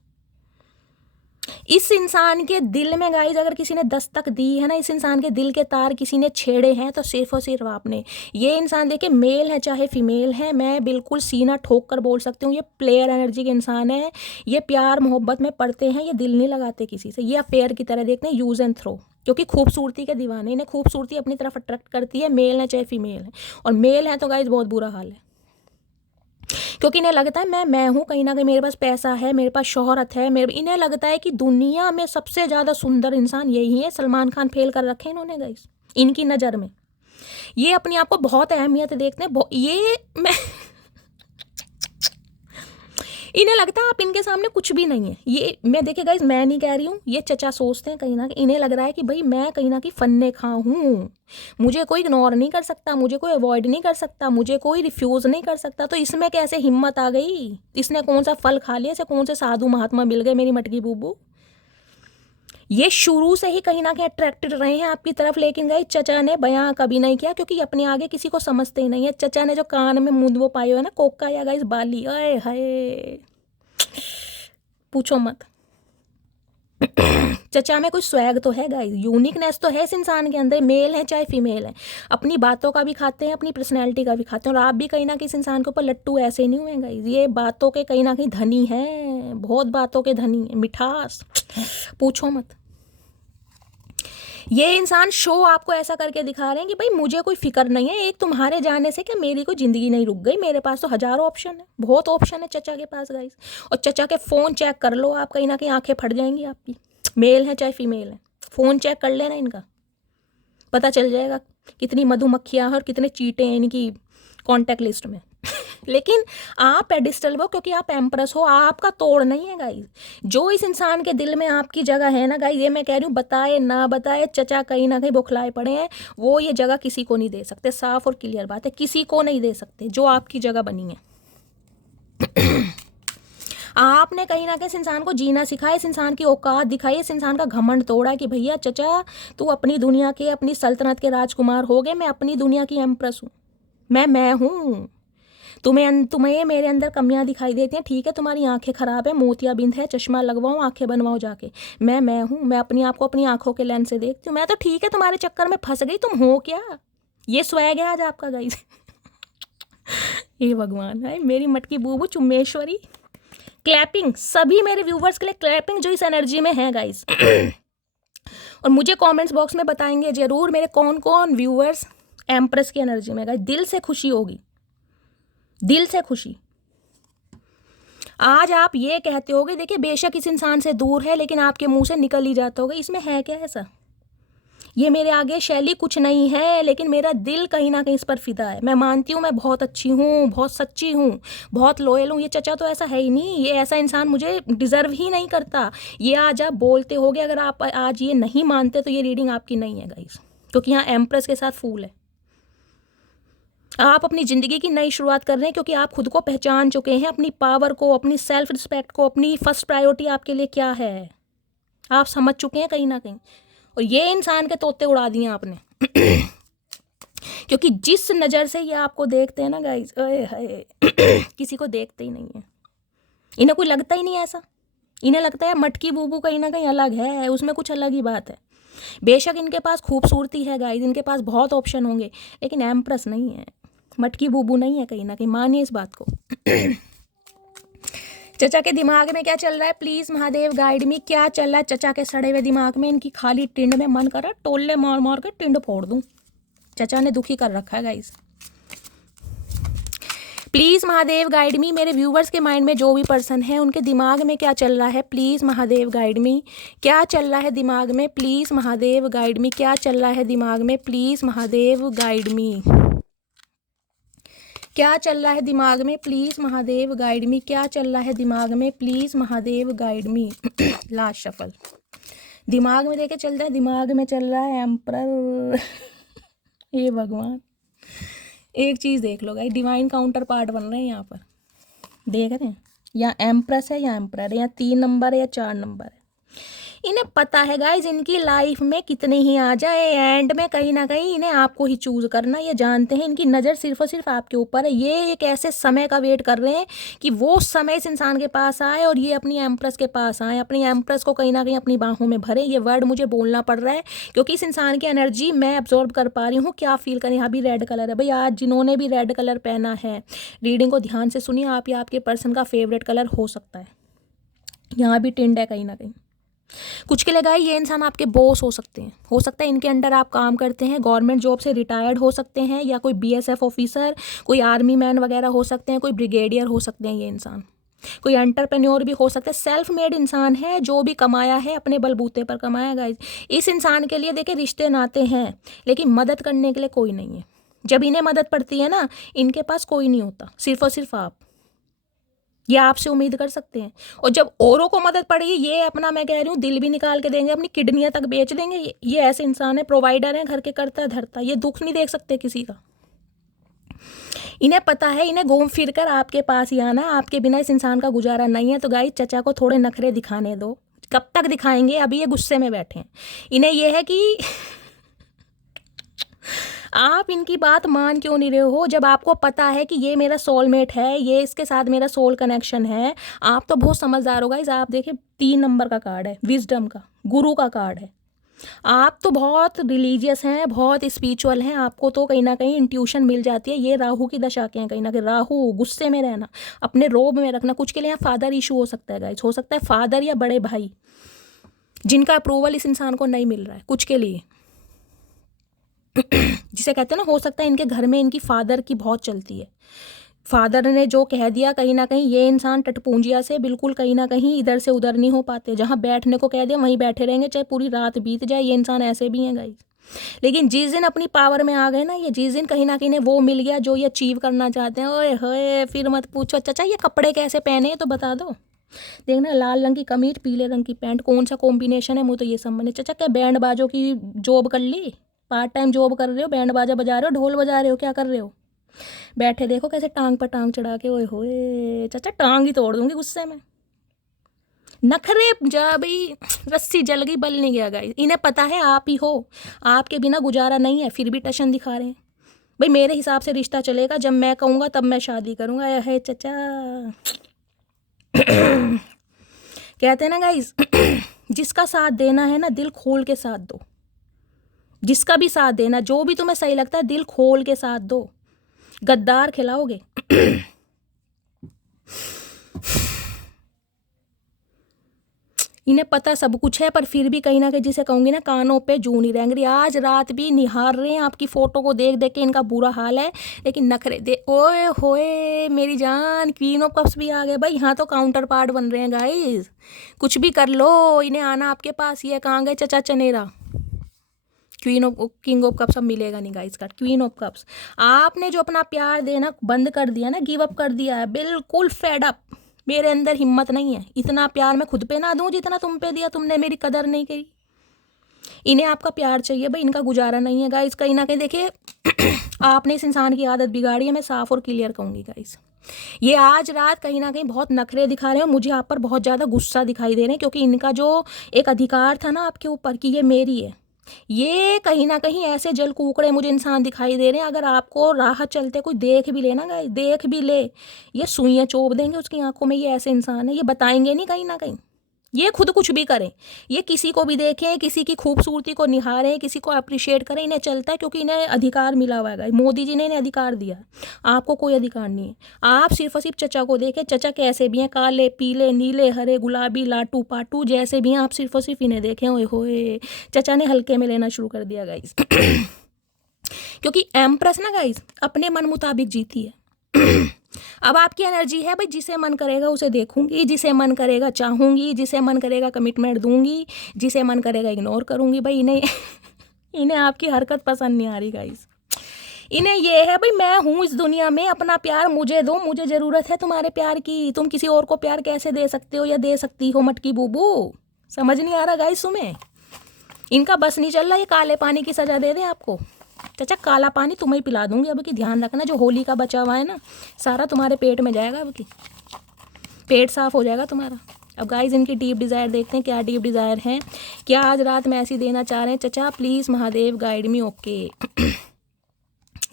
इस इंसान के दिल में गाइस अगर किसी ने दस्तक दी है ना, इस इंसान के दिल के तार किसी ने छेड़े हैं, तो सिर्फ और सिर्फ आपने। ये इंसान देखिए मेल है चाहे फीमेल है, मैं बिल्कुल सीना ठोक कर बोल सकती हूँ, ये प्लेयर एनर्जी के इंसान है। ये प्यार मोहब्बत में पड़ते हैं, ये दिल नहीं लगाते किसी से, ये अफेयर की तरह देखते हैं, यूज एंड थ्रो, क्योंकि खूबसूरती के दीवाने, इन्हें खूबसूरती अपनी तरफ अट्रैक्ट करती है, मेल है चाहे फीमेल है। और मेल है तो गाइस बहुत बुरा हाल है, क्योंकि इन्हें लगता है मैं हूँ कहीं ना कहीं, मेरे पास पैसा है, मेरे पास शोहरत है, इन्हें लगता है कि दुनिया में सबसे ज़्यादा सुंदर इंसान यही है। सलमान खान फेल कर रखे इन्होंने गाइस इनकी नज़र में। ये अपने आप को बहुत अहमियत देखते हैं, ये मैं इन्हें लगता है आप इनके सामने कुछ भी नहीं है। ये मैं देखिए गाइस, मैं नहीं कह रही हूँ, ये चचा सोचते हैं कहीं ना कहीं, इन्हें लग रहा है कि भाई मैं कहीं ना कहीं फन्ने खा हूँ, मुझे कोई इग्नोर नहीं कर सकता, मुझे कोई अवॉइड नहीं कर सकता, मुझे कोई रिफ्यूज़ नहीं कर सकता। तो इसमें कैसे हिम्मत आ गई, इसने कौन सा फल खा लिया, इसे कौन से साधु महात्मा मिल गए मेरी मटकी बूबू। ये शुरू से ही कहीं ना कहीं अट्रैक्टेड रहे हैं आपकी तरफ, लेकिन गाइस चचा ने बयां कभी नहीं किया, क्योंकि अपने आगे किसी को समझते ही नहीं है। चचा ने जो कान में मुंद वो पाए हुए ना कोका या गाइस बाली, अरे हाय पूछो मत। चचा में कुछ स्वैग तो है गाइस, यूनिकनेस तो है इस इंसान के अंदर, मेल है चाहे फीमेल है, अपनी बातों का भी खाते हैं, अपनी पर्सनैलिटी का भी खाते हैं। और आप भी कहीं ना कहीं इस इंसान के ऊपर लट्टू ऐसे नहीं हुए गाइस, ये बातों के कहीं ना कहीं धनी है, बहुत बातों के धनी है, मिठास पूछो मत। ये इंसान शो आपको ऐसा करके दिखा रहे हैं कि भाई मुझे कोई फिक्र नहीं है, एक तुम्हारे जाने से क्या मेरी कोई ज़िंदगी नहीं रुक गई, मेरे पास तो हज़ारों ऑप्शन है, बहुत ऑप्शन है चचा के पास गाइस। और चचा के फ़ोन चेक कर लो आप, कहीं ना कहीं आंखें फट जाएंगी आपकी, मेल है चाहे फीमेल है, फ़ोन चेक कर लेना इनका, पता चल जाएगा कितनी मधुमक्खियाँ हैं और कितने चीटे हैं इनकी कॉन्टैक्ट लिस्ट में। लेकिन आप पेडिस्टल हो क्योंकि आप एम्प्रेस हो, आपका तोड़ नहीं है गाइस। जो इस इंसान के दिल में आपकी जगह है ना गाइस, ये मैं कह रही हूँ, बताए ना बताए चचा कहीं ना कहीं बौखलाए पड़े हैं, वो ये जगह किसी को नहीं दे सकते, साफ और क्लियर बात है, किसी को नहीं दे सकते जो आपकी जगह बनी है। आपने कहीं ना कहीं इस इंसान को जीना सिखाया, इस इंसान की औकात दिखाई, इस इंसान का घमंड तोड़ा कि भैया चचा तू अपनी दुनिया के, अपनी सल्तनत के राजकुमार हो गए, मैं अपनी दुनिया की एम्प्रेस हूँ, मैं हूँ। तुम्हें मेरे अंदर कमियां दिखाई देती हैं, ठीक है, तुम्हारी आंखें खराब है, मोतियाबिंद है, चश्मा लगवाओ, आंखें बनवाओ जाके, मैं हूँ, मैं अपनी आप को अपनी आंखों के लेंस से देखती हूँ, मैं तो ठीक है तुम्हारे चक्कर में फंस गई, तुम हो क्या। ये स्वैग है आज आपका गाइस। हे भगवान, है मेरी मटकी बूबू चुम्मेश्वरी। क्लैपिंग सभी मेरे व्यूवर्स के लिए, क्लैपिंग जो इस एनर्जी में है गाइस। और मुझे कमेंट्स बॉक्स में बताएंगे जरूर मेरे कौन कौन व्यूवर्स एम्प्रेस की एनर्जी में गाइस, दिल से खुशी होगी, दिल से खुशी। आज आप ये कहते होगे, देखिए बेशक इस इंसान से दूर है लेकिन आपके मुंह से निकल ही जाता होगा, इसमें है क्या ऐसा, ये मेरे आगे शैली कुछ नहीं है, लेकिन मेरा दिल कहीं ना कहीं इस पर फिदा है, मैं मानती हूँ मैं बहुत अच्छी हूँ, बहुत सच्ची हूँ, बहुत लॉयल हूँ, ये चचा तो ऐसा है ही नहीं, ये ऐसा इंसान मुझे डिज़र्व ही नहीं करता। ये आज आप बोलते होगे, अगर आप आज ये नहीं मानते तो ये रीडिंग आपकी नहीं है गाइस, क्योंकि यहाँ एम्प्रेस के साथ फूल है। आप अपनी ज़िंदगी की नई शुरुआत कर रहे हैं क्योंकि आप खुद को पहचान चुके हैं, अपनी पावर को, अपनी सेल्फ रिस्पेक्ट को, अपनी फर्स्ट प्रायोरिटी आपके लिए क्या है आप समझ चुके हैं कहीं ना कहीं। और ये इंसान के तोते उड़ा दिए आपने। क्योंकि जिस नज़र से ये आपको देखते हैं ना गाइस, किसी को देखते ही नहीं है, इन्हें कोई लगता ही नहीं है ऐसा, इन्हें लगता है मटकी बूबू कहीं ना कहीं अलग है, उसमें कुछ अलग ही बात है। बेशक इनके पास खूबसूरती है गाइस, इनके पास बहुत ऑप्शन होंगे, लेकिन एम्प्रेस नहीं है, मटकी बूबू नहीं है कहीं ना कहीं, मानिए इस बात को। चचा के दिमाग में क्या चल रहा है, प्लीज़ महादेव गाइड मी, क्या चल रहा है चचा के सड़े हुए दिमाग में, इनकी खाली टिंड में मन कर रहा है टोल्ले मार मार के टिंड फोड़ दूं, चचा ने दुखी कर रखा है गाइस। प्लीज़ महादेव गाइड मी, मेरे व्यूवर्स के माइंड में जो भी पर्सन है उनके दिमाग में क्या चल रहा है, प्लीज़ महादेव गाइड मी, क्या चल रहा है दिमाग में, प्लीज़ महादेव गाइड मी, क्या चल रहा है दिमाग में, प्लीज़ महादेव गाइड मी, क्या चल रहा है दिमाग में, प्लीज़ महादेव गाइड मी, क्या चल रहा है दिमाग में, please Mahadev guide me. Last shuffle, दिमाग में देखे चलता है, दिमाग में चल रहा है एम्परर। ये भगवान, एक चीज़ देख लो गाइस, डिवाइन काउंटर पार्ट बन रहे हैं यहाँ पर, देख रहे हैं, या एम्प्रेस है या एम्परर है, या 3 नंबर है या 4 नंबर है। इन्हें पता है गाइज इनकी लाइफ में कितने ही आ जाए, एंड में कहीं ना कहीं इन्हें आपको ही चूज करना, ये जानते हैं, इनकी नज़र सिर्फ और सिर्फ आपके ऊपर है। ये एक ऐसे समय का वेट कर रहे हैं कि वो समय इस इंसान के पास आए और ये अपनी एम्प्रेस के पास आए, अपनी एम्प्रेस को कहीं ना कहीं अपनी बाहों में भरे। ये वर्ड मुझे बोलना पड़ रहा है क्योंकि इस इंसान की एनर्जी मैं अब्जॉर्ब कर पा रही हूँ। क्या फील करें, यहाँ भी रेड कलर है भाई, आज जिन्होंने भी रेड कलर पहना है, रीडिंग को ध्यान से सुनिए, आप या आपके पर्सन का फेवरेट कलर हो सकता है। यहाँ भी टिंड है कहीं ना कहीं। कुछ के लिए ये इंसान आपके बॉस हो सकते हैं, हो सकता है इनके अंडर आप काम करते हैं, गवर्नमेंट जॉब से रिटायर्ड हो सकते हैं, या कोई बीएसएफ ऑफिसर, कोई आर्मी मैन वगैरह हो सकते हैं, कोई ब्रिगेडियर हो सकते हैं ये इंसान, कोई एंटरप्रेन्योर भी हो सकता है, सेल्फ मेड इंसान है, जो भी कमाया है अपने बलबूते पर कमाया गाइज। इस इंसान के लिए देखिए रिश्ते नाते हैं, लेकिन मदद करने के लिए कोई नहीं है। जब इन्हें मदद पड़ती है ना, इनके पास कोई नहीं होता, सिर्फ और सिर्फ आप, ये आपसे उम्मीद कर सकते हैं। और जब औरों को मदद पड़ेगी, ये अपना, मैं कह रही हूँ, दिल भी निकाल के देंगे, अपनी किडनियाँ तक बेच देंगे। ये ऐसे इंसान है, प्रोवाइडर है, घर के करता धरता, ये दुख नहीं देख सकते किसी का। इन्हें पता है इन्हें घूम फिर कर आपके पास ही आना, आपके बिना इस इंसान का गुजारा नहीं है। तो गाइस चचा को थोड़े नखरे दिखाने दो, कब तक दिखाएंगे, अभी ये गुस्से में बैठे हैं। इन्हें यह है कि आप इनकी बात मान क्यों नहीं रहे हो? जब आपको पता है कि ये मेरा सोलमेट है, ये इसके साथ मेरा सोल कनेक्शन है। आप तो बहुत समझदार हो गाइस। आप देखिए 3 नंबर का कार्ड है, विजडम का, गुरु का कार्ड है। आप तो बहुत रिलीजियस हैं, बहुत स्पिरिचुअल हैं। आपको तो कहीं ना कहीं इंट्यूशन मिल जाती है। ये राहु की दशा के हैं कहीं ना कहीं। राहु, गुस्से में रहना, अपने रोब में रखना। कुछ के लिए यहाँ फादर इशू हो सकता है गाइस, हो सकता है फादर या बड़े भाई जिनका अप्रूवल इस इंसान को नहीं मिल रहा है कुछ के लिए। जिसे कहते हैं ना, हो सकता है इनके घर में इनकी फादर की बहुत चलती है। फादर ने जो कह दिया, कहीं ना कहीं ये इंसान टटपूंजिया से बिल्कुल कहीं ना कहीं इधर से उधर नहीं हो पाते। जहाँ बैठने को कह दिया वहीं बैठे रहेंगे, चाहे पूरी रात बीत जाए। ये इंसान ऐसे भी हैं गाइस। लेकिन जिस दिन अपनी पावर में आ गए ना, ये जिस दिन कहीं ना कहीं वो मिल गया जो ये अचीव करना चाहते हैं, ओए होए फिर मत पूछो। चाचा ये कपड़े कैसे पहने हैं तो बता दो। देखना, लाल रंग की कमीज, पीले रंग की पैंट, कौन सा कॉम्बिनेशन है मुझे तो ये समझ नहीं। चाचा क्या बैंड बाजों की जॉब कर ली? पार्ट टाइम जॉब कर रहे हो? बैंड बाजा बजा रहे हो? ढोल बजा रहे हो? क्या कर रहे हो? बैठे देखो कैसे टांग पर टांग चढ़ा के। ओए होए चाचा टांग ही तोड़ दूंगी गुस्से में। नखरे जा भाई, रस्सी जल गई बल नहीं गया गाइस। इन्हें पता है आप ही हो, आपके बिना गुजारा नहीं है, फिर भी टशन दिखा रहे हैं। भाई मेरे हिसाब से रिश्ता चलेगा, जब मैं कहूँगा तब मैं शादी करूँगा। है चाचा कहते हैं ना गाइस, जिसका साथ देना है ना, दिल खोल के साथ दो। जिसका भी साथ देना, जो भी तुम्हें सही लगता है, दिल खोल के साथ दो। गद्दार खिलाओगे। इन्हें पता सब कुछ है, पर फिर भी कहीं ना कहीं जिसे कहूँगी ना, कानों पे जू नहीं रहेंगे। आज रात भी निहार रहे हैं आपकी फ़ोटो को देख देख के। इनका बुरा हाल है, लेकिन नखरे दे। ओए होए मेरी जान, क्वीन ऑफ कप्स भी आ गए भाई। यहाँ तो काउंटर पार्ट बन रहे हैं गाइस। कुछ भी कर लो, इन्हें आना आपके पास। ये कहाँ गए चाचा चनेरा? Queen of, king of cups अब मिलेगा नहीं गाइस का। क्वीन ऑफ कप्स, आपने जो अपना प्यार देना बंद कर दिया ना, गिव अप कर दिया है, बिल्कुल फेड अप। मेरे अंदर हिम्मत नहीं है, इतना प्यार मैं खुद पे ना दूं जितना तुम पे दिया। तुमने मेरी कदर नहीं करी। इन्हें आपका प्यार चाहिए भाई, इनका गुजारा नहीं है गाइस। कहीं ना कहीं देखिए आपने इस इंसान की आदत बिगाड़ी है। मैं साफ और क्लियर कहूँगी गाइस, ये आज रात कहीं ना कहीं बहुत नखरे दिखा रहे हो। मुझे आप पर बहुत ज़्यादा गुस्सा दिखाई दे रहे हैं, क्योंकि इनका जो एक अधिकार था ना आपके ऊपर कि ये मेरी है, ये कहीं ना कहीं ऐसे जल कुकड़े मुझे इंसान दिखाई दे रहे हैं। अगर आपको राह चलते कोई देख भी लेना गाइस, देख भी ले, ये सुइयां चोप देंगे उसकी आंखों में। ये ऐसे इंसान है, ये बताएंगे नहीं कहीं ना कहीं। ये खुद कुछ भी करें, ये किसी को भी देखें, किसी की खूबसूरती को निहारें, किसी को अप्रिशिएट करें, इन्हें चलता है क्योंकि इन्हें अधिकार मिला हुआ है। मोदी जी ने इन्हें अधिकार दिया, आपको कोई अधिकार नहीं है। आप सिर्फ और सिर्फ चचा को देखें, चचा कैसे भी हैं, काले पीले नीले हरे गुलाबी लाटू पाटू जैसे भी हैं, आप सिर्फ और सिर्फ इन्हें देखें। ओए होए चचा ने हल्के में लेना शुरू कर दिया गाइस। क्योंकि एम्प्रेस ना गाइस अपने मन मुताबिक जीती है। अब आपकी एनर्जी है भाई, जिसे मन करेगा उसे देखूंगी, जिसे मन करेगा चाहूंगी, जिसे मन करेगा कमिटमेंट दूंगी, जिसे मन करेगा इग्नोर करूंगी। भाई इन्हें इन्हें आपकी हरकत पसंद नहीं आ रही गाइस। इन्हें ये है भाई मैं हूँ इस दुनिया में, अपना प्यार मुझे दो, मुझे ज़रूरत है तुम्हारे प्यार की। तुम किसी और को प्यार कैसे दे सकते हो या दे सकती हो मटकी बूबू? समझ नहीं आ रहा गाइस तुम्हें। इनका बस नहीं चल रहा, ये काले पानी की सज़ा दे दे आपको। चाचा काला पानी तुम्हें ही पिला दूंगी अब की। ध्यान रखना, जो होली का बचा हुआ है ना सारा तुम्हारे पेट में जाएगा अब की। पेट साफ हो जाएगा तुम्हारा। अब गाइस इनकी डीप डिज़ायर देखते हैं, क्या डीप डिज़ायर है, क्या आज रात मैसेज देना चाह रहे हैं। चाचा please Mahadev guide me. Okay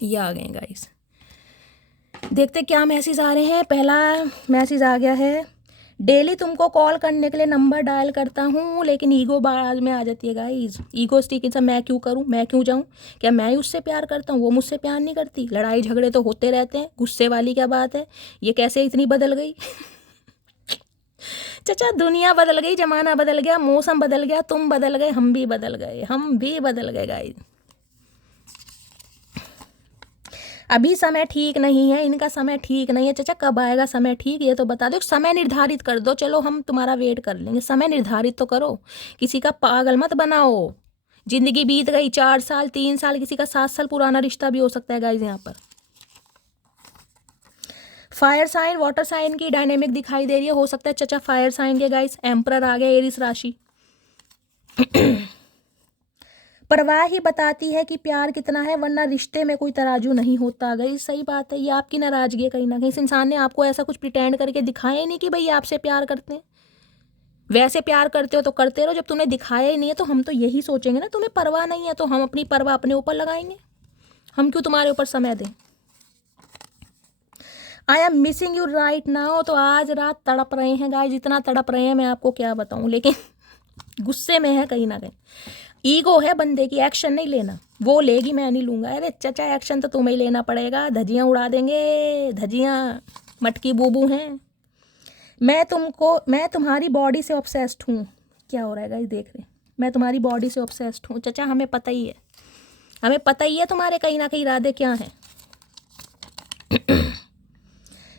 ये आ गए गाइस, देखते क्या मैसेज आ रहे हैं। पहला मैसेज आ गया है, डेली तुमको कॉल करने के लिए नंबर डायल करता हूँ, लेकिन ईगो बाज में आ जाती है गाइस। ईगो स्टिक इंसान, मैं क्यों करूँ, मैं क्यों जाऊँ, क्या मैं ही उससे प्यार करता हूँ, वो मुझसे प्यार नहीं करती। लड़ाई झगड़े तो होते रहते हैं, गुस्से वाली क्या बात है, ये कैसे इतनी बदल गई। चाचा दुनिया बदल गई, जमाना बदल गया, मौसम बदल गया, तुम बदल गए, हम भी बदल गए, हम भी बदल गए गाइस। अभी समय ठीक नहीं है, इनका समय ठीक नहीं है। चाचा कब आएगा समय ठीक, ये तो बता दो। समय निर्धारित कर दो, चलो हम तुम्हारा वेट कर लेंगे। समय निर्धारित तो करो, किसी का पागल मत बनाओ। जिंदगी बीत गई 4 साल 3 साल, किसी का 7 साल पुराना रिश्ता भी हो सकता है गाइज। यहाँ पर फायर साइन वाटर साइन की डायनेमिक दिखाई दे रही है, हो सकता है चचा फायर साइन के गाइज। एम्परर आ गया एरिस राशि। परवाह ही बताती है कि प्यार कितना है, वरना रिश्ते में कोई तराजू नहीं होता। गई सही बात है, ये आपकी नाराजगी है कहीं ना कहीं। इस इंसान ने आपको ऐसा कुछ प्रिटेंड करके दिखाया ही नहीं कि भाई आपसे प्यार करते हैं। वैसे प्यार करते हो तो करते रहो, जब तुमने दिखाया ही नहीं है तो हम तो यही सोचेंगे ना तुम्हें परवाह नहीं है, तो हम अपनी परवाह अपने ऊपर लगाएंगे। हम क्यों तुम्हारे ऊपर समय दें। I am missing you right now. तो आज रात तड़प रहे हैं गाइस, इतना तड़प रहे हैं मैं आपको क्या बताऊं, लेकिन गुस्से में है कहीं ना कहीं। ईगो है बंदे की, एक्शन नहीं लेना, वो लेगी मैं नहीं लूंगा। अरे चाचा एक्शन तो तुम्हें ही लेना पड़ेगा, धजियां उड़ा देंगे, धजियां मटकी बूबू हैं। मैं तुम्हारी बॉडी से ऑब्सेस्ड हूँ। क्या हो रहा है गाइस, देख रहे, मैं तुम्हारी बॉडी से ऑब्सेस्ड हूँ। चाचा हमें पता ही है, हमें पता ही है तुम्हारे कहीं ना कहीं इरादे क्या हैं।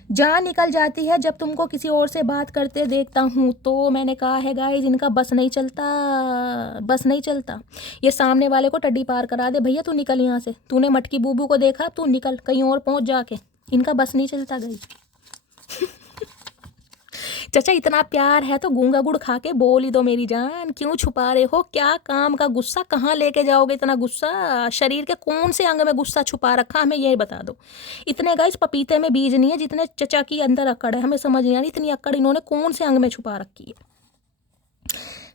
जान निकल जाती है जब तुमको किसी और से बात करते देखता हूँ। तो मैंने कहा है गाइस, इनका बस नहीं चलता, बस नहीं चलता। ये सामने वाले को टड्डी पार करा दे, भैया तू निकल यहाँ से, तूने मटकी बूबू को देखा, तू निकल कहीं और पहुँच जाके। इनका बस नहीं चलता गाइस। चाचा इतना प्यार है तो गूंगा गुड़ खा के बोल ही दो मेरी जान, क्यों छुपा रहे हो, क्या काम का गुस्सा, कहाँ लेके जाओगे इतना गुस्सा, शरीर के कौन से अंग में गुस्सा छुपा रखा, हमें ये बता दो। इतने गाइस पपीते में बीज नहीं है जितने चचा की अंदर अक्कड़ है, हमें समझ नहीं आ रही इतनी अक्कड़ इन्होंने कौन से अंग में छुपा रखी है।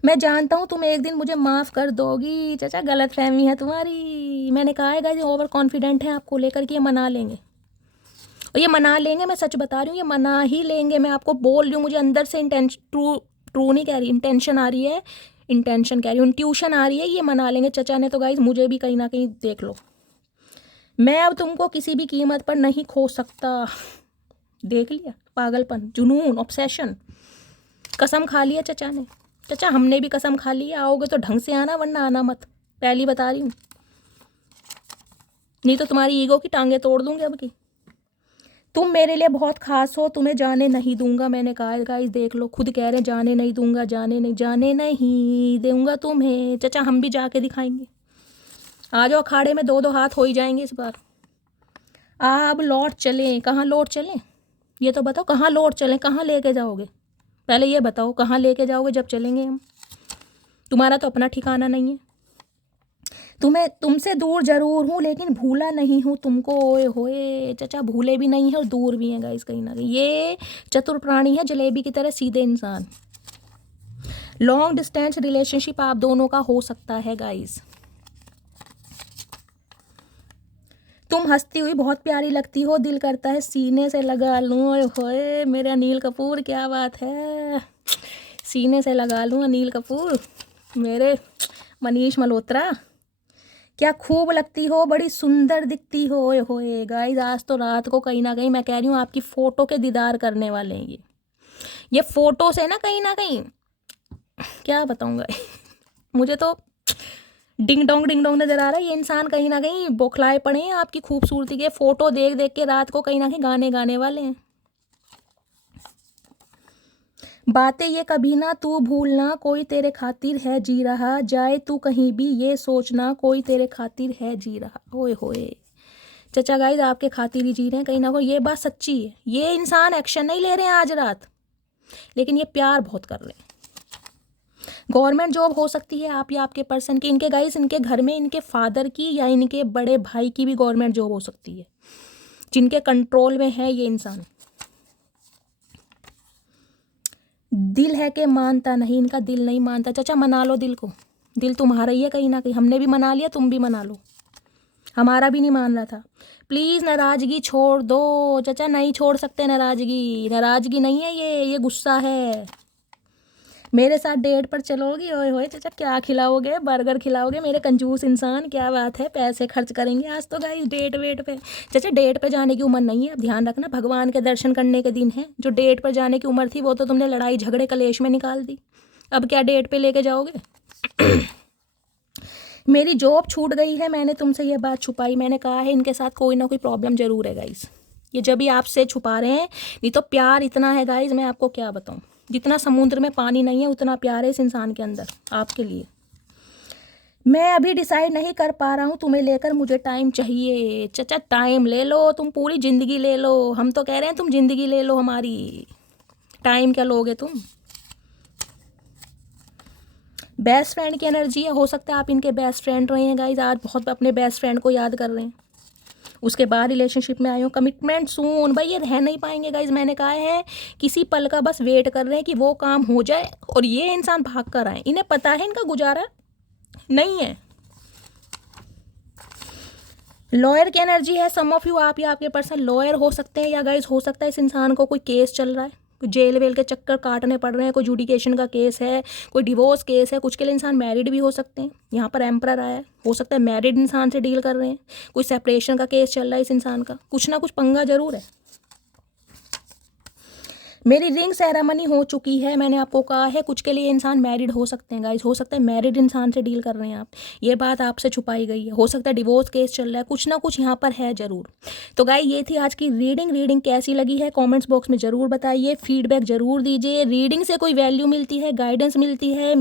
मैं जानता हूँ तुम एक दिन मुझे माफ़ कर दोगी। चाचा गलत फहमी है तुम्हारी, मैंने कहा है गाइस ओवर कॉन्फिडेंट है आपको लेकर के, ये मना लेंगे, और ये मना लेंगे, मैं सच बता रही हूँ, ये मना ही लेंगे। मैं आपको बोल रही हूँ, मुझे अंदर से ट्रू नहीं कह रही, इंटेंशन आ रही है, इंटेंशन कह रही हूँ, इंट्यूशन आ रही है, ये मना लेंगे। चचा ने तो गाइस मुझे भी कहीं ना कहीं देख लो, मैं अब तुमको किसी भी कीमत पर नहीं खो सकता। देख लिया पागलपन, जुनून, ऑब्सेशन, कसम खा लिया चचा ने। चचा हमने भी कसम खा ली, आओगे तो ढंग से आना वरना आना मत, पहली बता रही हूँ, नहीं तो तुम्हारी ईगो की टांगे तोड़ दूंगी अब की। तुम मेरे लिए बहुत खास हो, तुम्हें जाने नहीं दूंगा। मैंने कहा गाइस देख लो, खुद कह रहे हैं जाने नहीं दूंगा, जाने नहीं दूंगा तुम्हें। चचा हम भी जाके दिखाएंगे, आ जाओ अखाड़े में, दो दो हाथ हो ही जाएंगे इस बार। अब लौट चलें, कहाँ लौट चलें ये तो बताओ, कहाँ लौट चलें, कहाँ लेके जाओगे, पहले ये बताओ कहाँ लेके जाओगे जब चलेंगे हम। तुम्हारा तो अपना ठिकाना नहीं है। तुमसे दूर जरूर हूँ लेकिन भूला नहीं हूँ तुमको। ओए होए चचा, भूले भी नहीं है और दूर भी हैं गाइस कहीं ना कहीं। ये चतुर प्राणी है, जलेबी की तरह सीधे इंसान। लॉन्ग डिस्टेंस रिलेशनशिप आप दोनों का हो सकता है गाइस। तुम हंसती हुई बहुत प्यारी लगती हो, दिल करता है सीने से लगा लूं। ओए होए मेरे अनिल कपूर, क्या बात है, सीने से लगा लूं अनिल कपूर, मेरे मनीष मल्होत्रा, क्या खूब लगती हो, बड़ी सुंदर दिखती हो। ओए होए गाइस, आज तो रात को कहीं ना कहीं मैं कह रही हूँ आपकी फ़ोटो के दीदार करने वाले हैं ये फ़ोटो से ना कहीं क्या बताऊँगा मुझे तो डिंग डोंग नज़र आ रहा है। ये इंसान कहीं ना कहीं बौखलाए पड़े हैं आपकी खूबसूरती के, फ़ोटो देख देख के रात को कहीं ना कहीं गाने गाने वाले हैं। बातें ये कभी ना तू भूलना, कोई तेरे खातिर है जी रहा, जाए तू कहीं भी ये सोचना, कोई तेरे खातिर है जी रहा। ओए होए चचा गाइस आपके खातिर ही जी रहे हैं कहीं ना कहीं, ये बात सच्ची है। ये इंसान एक्शन नहीं ले रहे हैं आज रात, लेकिन ये प्यार बहुत कर रहे हैं। गवर्नमेंट जॉब हो सकती है आप या आपके पर्सन की, इनके गाइस इनके घर में इनके फादर की या इनके बड़े भाई की भी गवर्नमेंट जॉब हो सकती है, जिनके कंट्रोल में है ये इंसान। दिल है कि मानता नहीं, इनका दिल नहीं मानता। चाचा मना लो दिल को, दिल तुम्हारा ही है कहीं ना कहीं, हमने भी मना लिया, तुम भी मना लो, हमारा भी नहीं मान रहा था। प्लीज़ नाराज़गी छोड़ दो चाचा, नहीं छोड़ सकते नाराज़गी, नाराज़गी नहीं है ये गुस्सा है। मेरे साथ डेट पर चलोगी? ओए होए चाचा क्या खिलाओगे, बर्गर खिलाओगे मेरे कंजूस इंसान, क्या बात है, पैसे खर्च करेंगे आज तो गाइस डेट वेट पे। चाचा डेट पे जाने की उम्र नहीं है, अब ध्यान रखना, भगवान के दर्शन करने के दिन है। जो डेट पर जाने की उम्र थी वो तो तुमने लड़ाई झगड़े कलेश में निकाल दी, अब क्या डेट पे लेके जाओगे। मेरी जॉब छूट गई है, मैंने तुमसे ये बात छुपाई। मैंने कहा है इनके साथ कोई ना कोई प्रॉब्लम जरूर है गाइस, ये जब भी आपसे छुपा रहे हैं, नहीं तो प्यार इतना है गाइस मैं आपको क्या बताऊं, जितना समुद्र में पानी नहीं है उतना प्यार है इस इंसान के अंदर आपके लिए। मैं अभी डिसाइड नहीं कर पा रहा हूँ तुम्हें लेकर, मुझे टाइम चाहिए। चाचा टाइम ले लो, तुम पूरी ज़िंदगी ले लो, हम तो कह रहे हैं तुम ज़िंदगी ले लो हमारी, टाइम क्या लोगे तुम। बेस्ट फ्रेंड की एनर्जी है, हो सकता है आप इनके बेस्ट फ्रेंड रहे हैं गाइज, आज बहुत अपने बेस्ट फ्रेंड को याद कर रहे हैं, उसके बाद रिलेशनशिप में आए हो। कमिटमेंट सून, भाई ये रह नहीं पाएंगे गाइज, मैंने कहा है किसी पल का बस वेट कर रहे हैं कि वो काम हो जाए और ये इंसान भाग कर आए। इन्हें पता है इनका गुजारा नहीं है। लॉयर की एनर्जी है, सम ऑफ यू, आप या आपके पर्सन लॉयर हो सकते हैं, या गाइज हो सकता है इस इंसान को कोई केस चल रहा है, कोई जेल वेल के चक्कर काटने पड़ रहे हैं, कोई जुडिकेशन का केस है, कोई डिवोर्स केस है, कुछ के लिए इंसान मैरिड भी हो सकते हैं। यहाँ पर एम्परर आया है, हो सकता है मैरिड इंसान से डील कर रहे हैं, कोई सेपरेशन का केस चल रहा है इस इंसान का, कुछ ना कुछ पंगा जरूर है। मेरी रिंग सेरेमनी हो चुकी है, मैंने आपको कहा है कुछ के लिए इंसान मैरिड हो सकते हैं गाइस, हो सकता है मैरिड इंसान से डील कर रहे हैं आप, ये बात आपसे छुपाई गई है, हो सकता है डिवोर्स केस चल रहा है, कुछ ना कुछ यहाँ पर है ज़रूर। तो गाइस ये थी आज की रीडिंग कैसी लगी है कमेंट्स बॉक्स में ज़रूर बताइए, फीडबैक ज़रूर दीजिए। रीडिंग से कोई वैल्यू मिलती है, गाइडेंस मिलती है,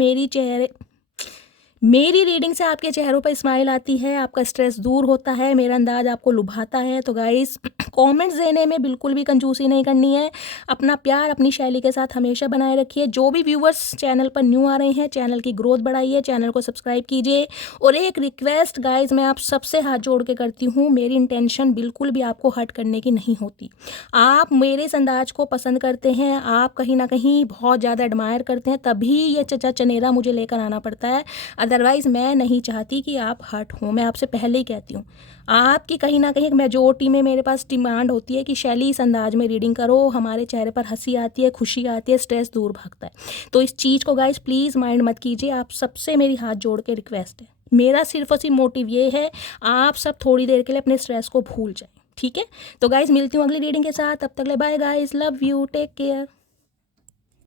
मेरी रीडिंग से आपके चेहरों पर स्माइल आती है, आपका स्ट्रेस दूर होता है, मेरा अंदाज आपको लुभाता है, तो गाइस कमेंट्स देने में बिल्कुल भी कंजूसी नहीं करनी है, अपना प्यार अपनी शैली के साथ हमेशा बनाए रखिए। जो भी व्यूवर्स चैनल पर न्यू आ रहे हैं, चैनल की ग्रोथ बढ़ाइए, चैनल को सब्सक्राइब कीजिए। और एक रिक्वेस्ट गाइज मैं आप सबसे हाथ जोड़ के करती हूँ, मेरी इंटेंशन बिल्कुल भी आपको हर्ट करने की नहीं होती। आप मेरे इस अंदाज को पसंद करते हैं, आप कहीं ना कहीं बहुत ज़्यादा एडमायर करते हैं, तभी ये चचा चनेरा मुझे लेकर आना पड़ता है, अदरवाइज़ मैं नहीं चाहती कि आप हर्ट हो। मैं आपसे पहले ही कहती हूँ, आपकी कहीं ना कहीं एक मेजोरिटी में मेरे पास डिमांड होती है कि शैली इस अंदाज में रीडिंग करो, हमारे चेहरे पर हंसी आती है, खुशी आती है, स्ट्रेस दूर भागता है। तो इस चीज़ को गाइस प्लीज़ माइंड मत कीजिए, आप सबसे मेरी हाथ जोड़ के रिक्वेस्ट है, मेरा सिर्फ और सिर्फ मोटिव ये है आप सब थोड़ी देर के लिए अपने स्ट्रेस को भूल जाएं, ठीक है। तो गाइस मिलती हूँ अगली रीडिंग के साथ, तब तक ले bye guys, love you, take care.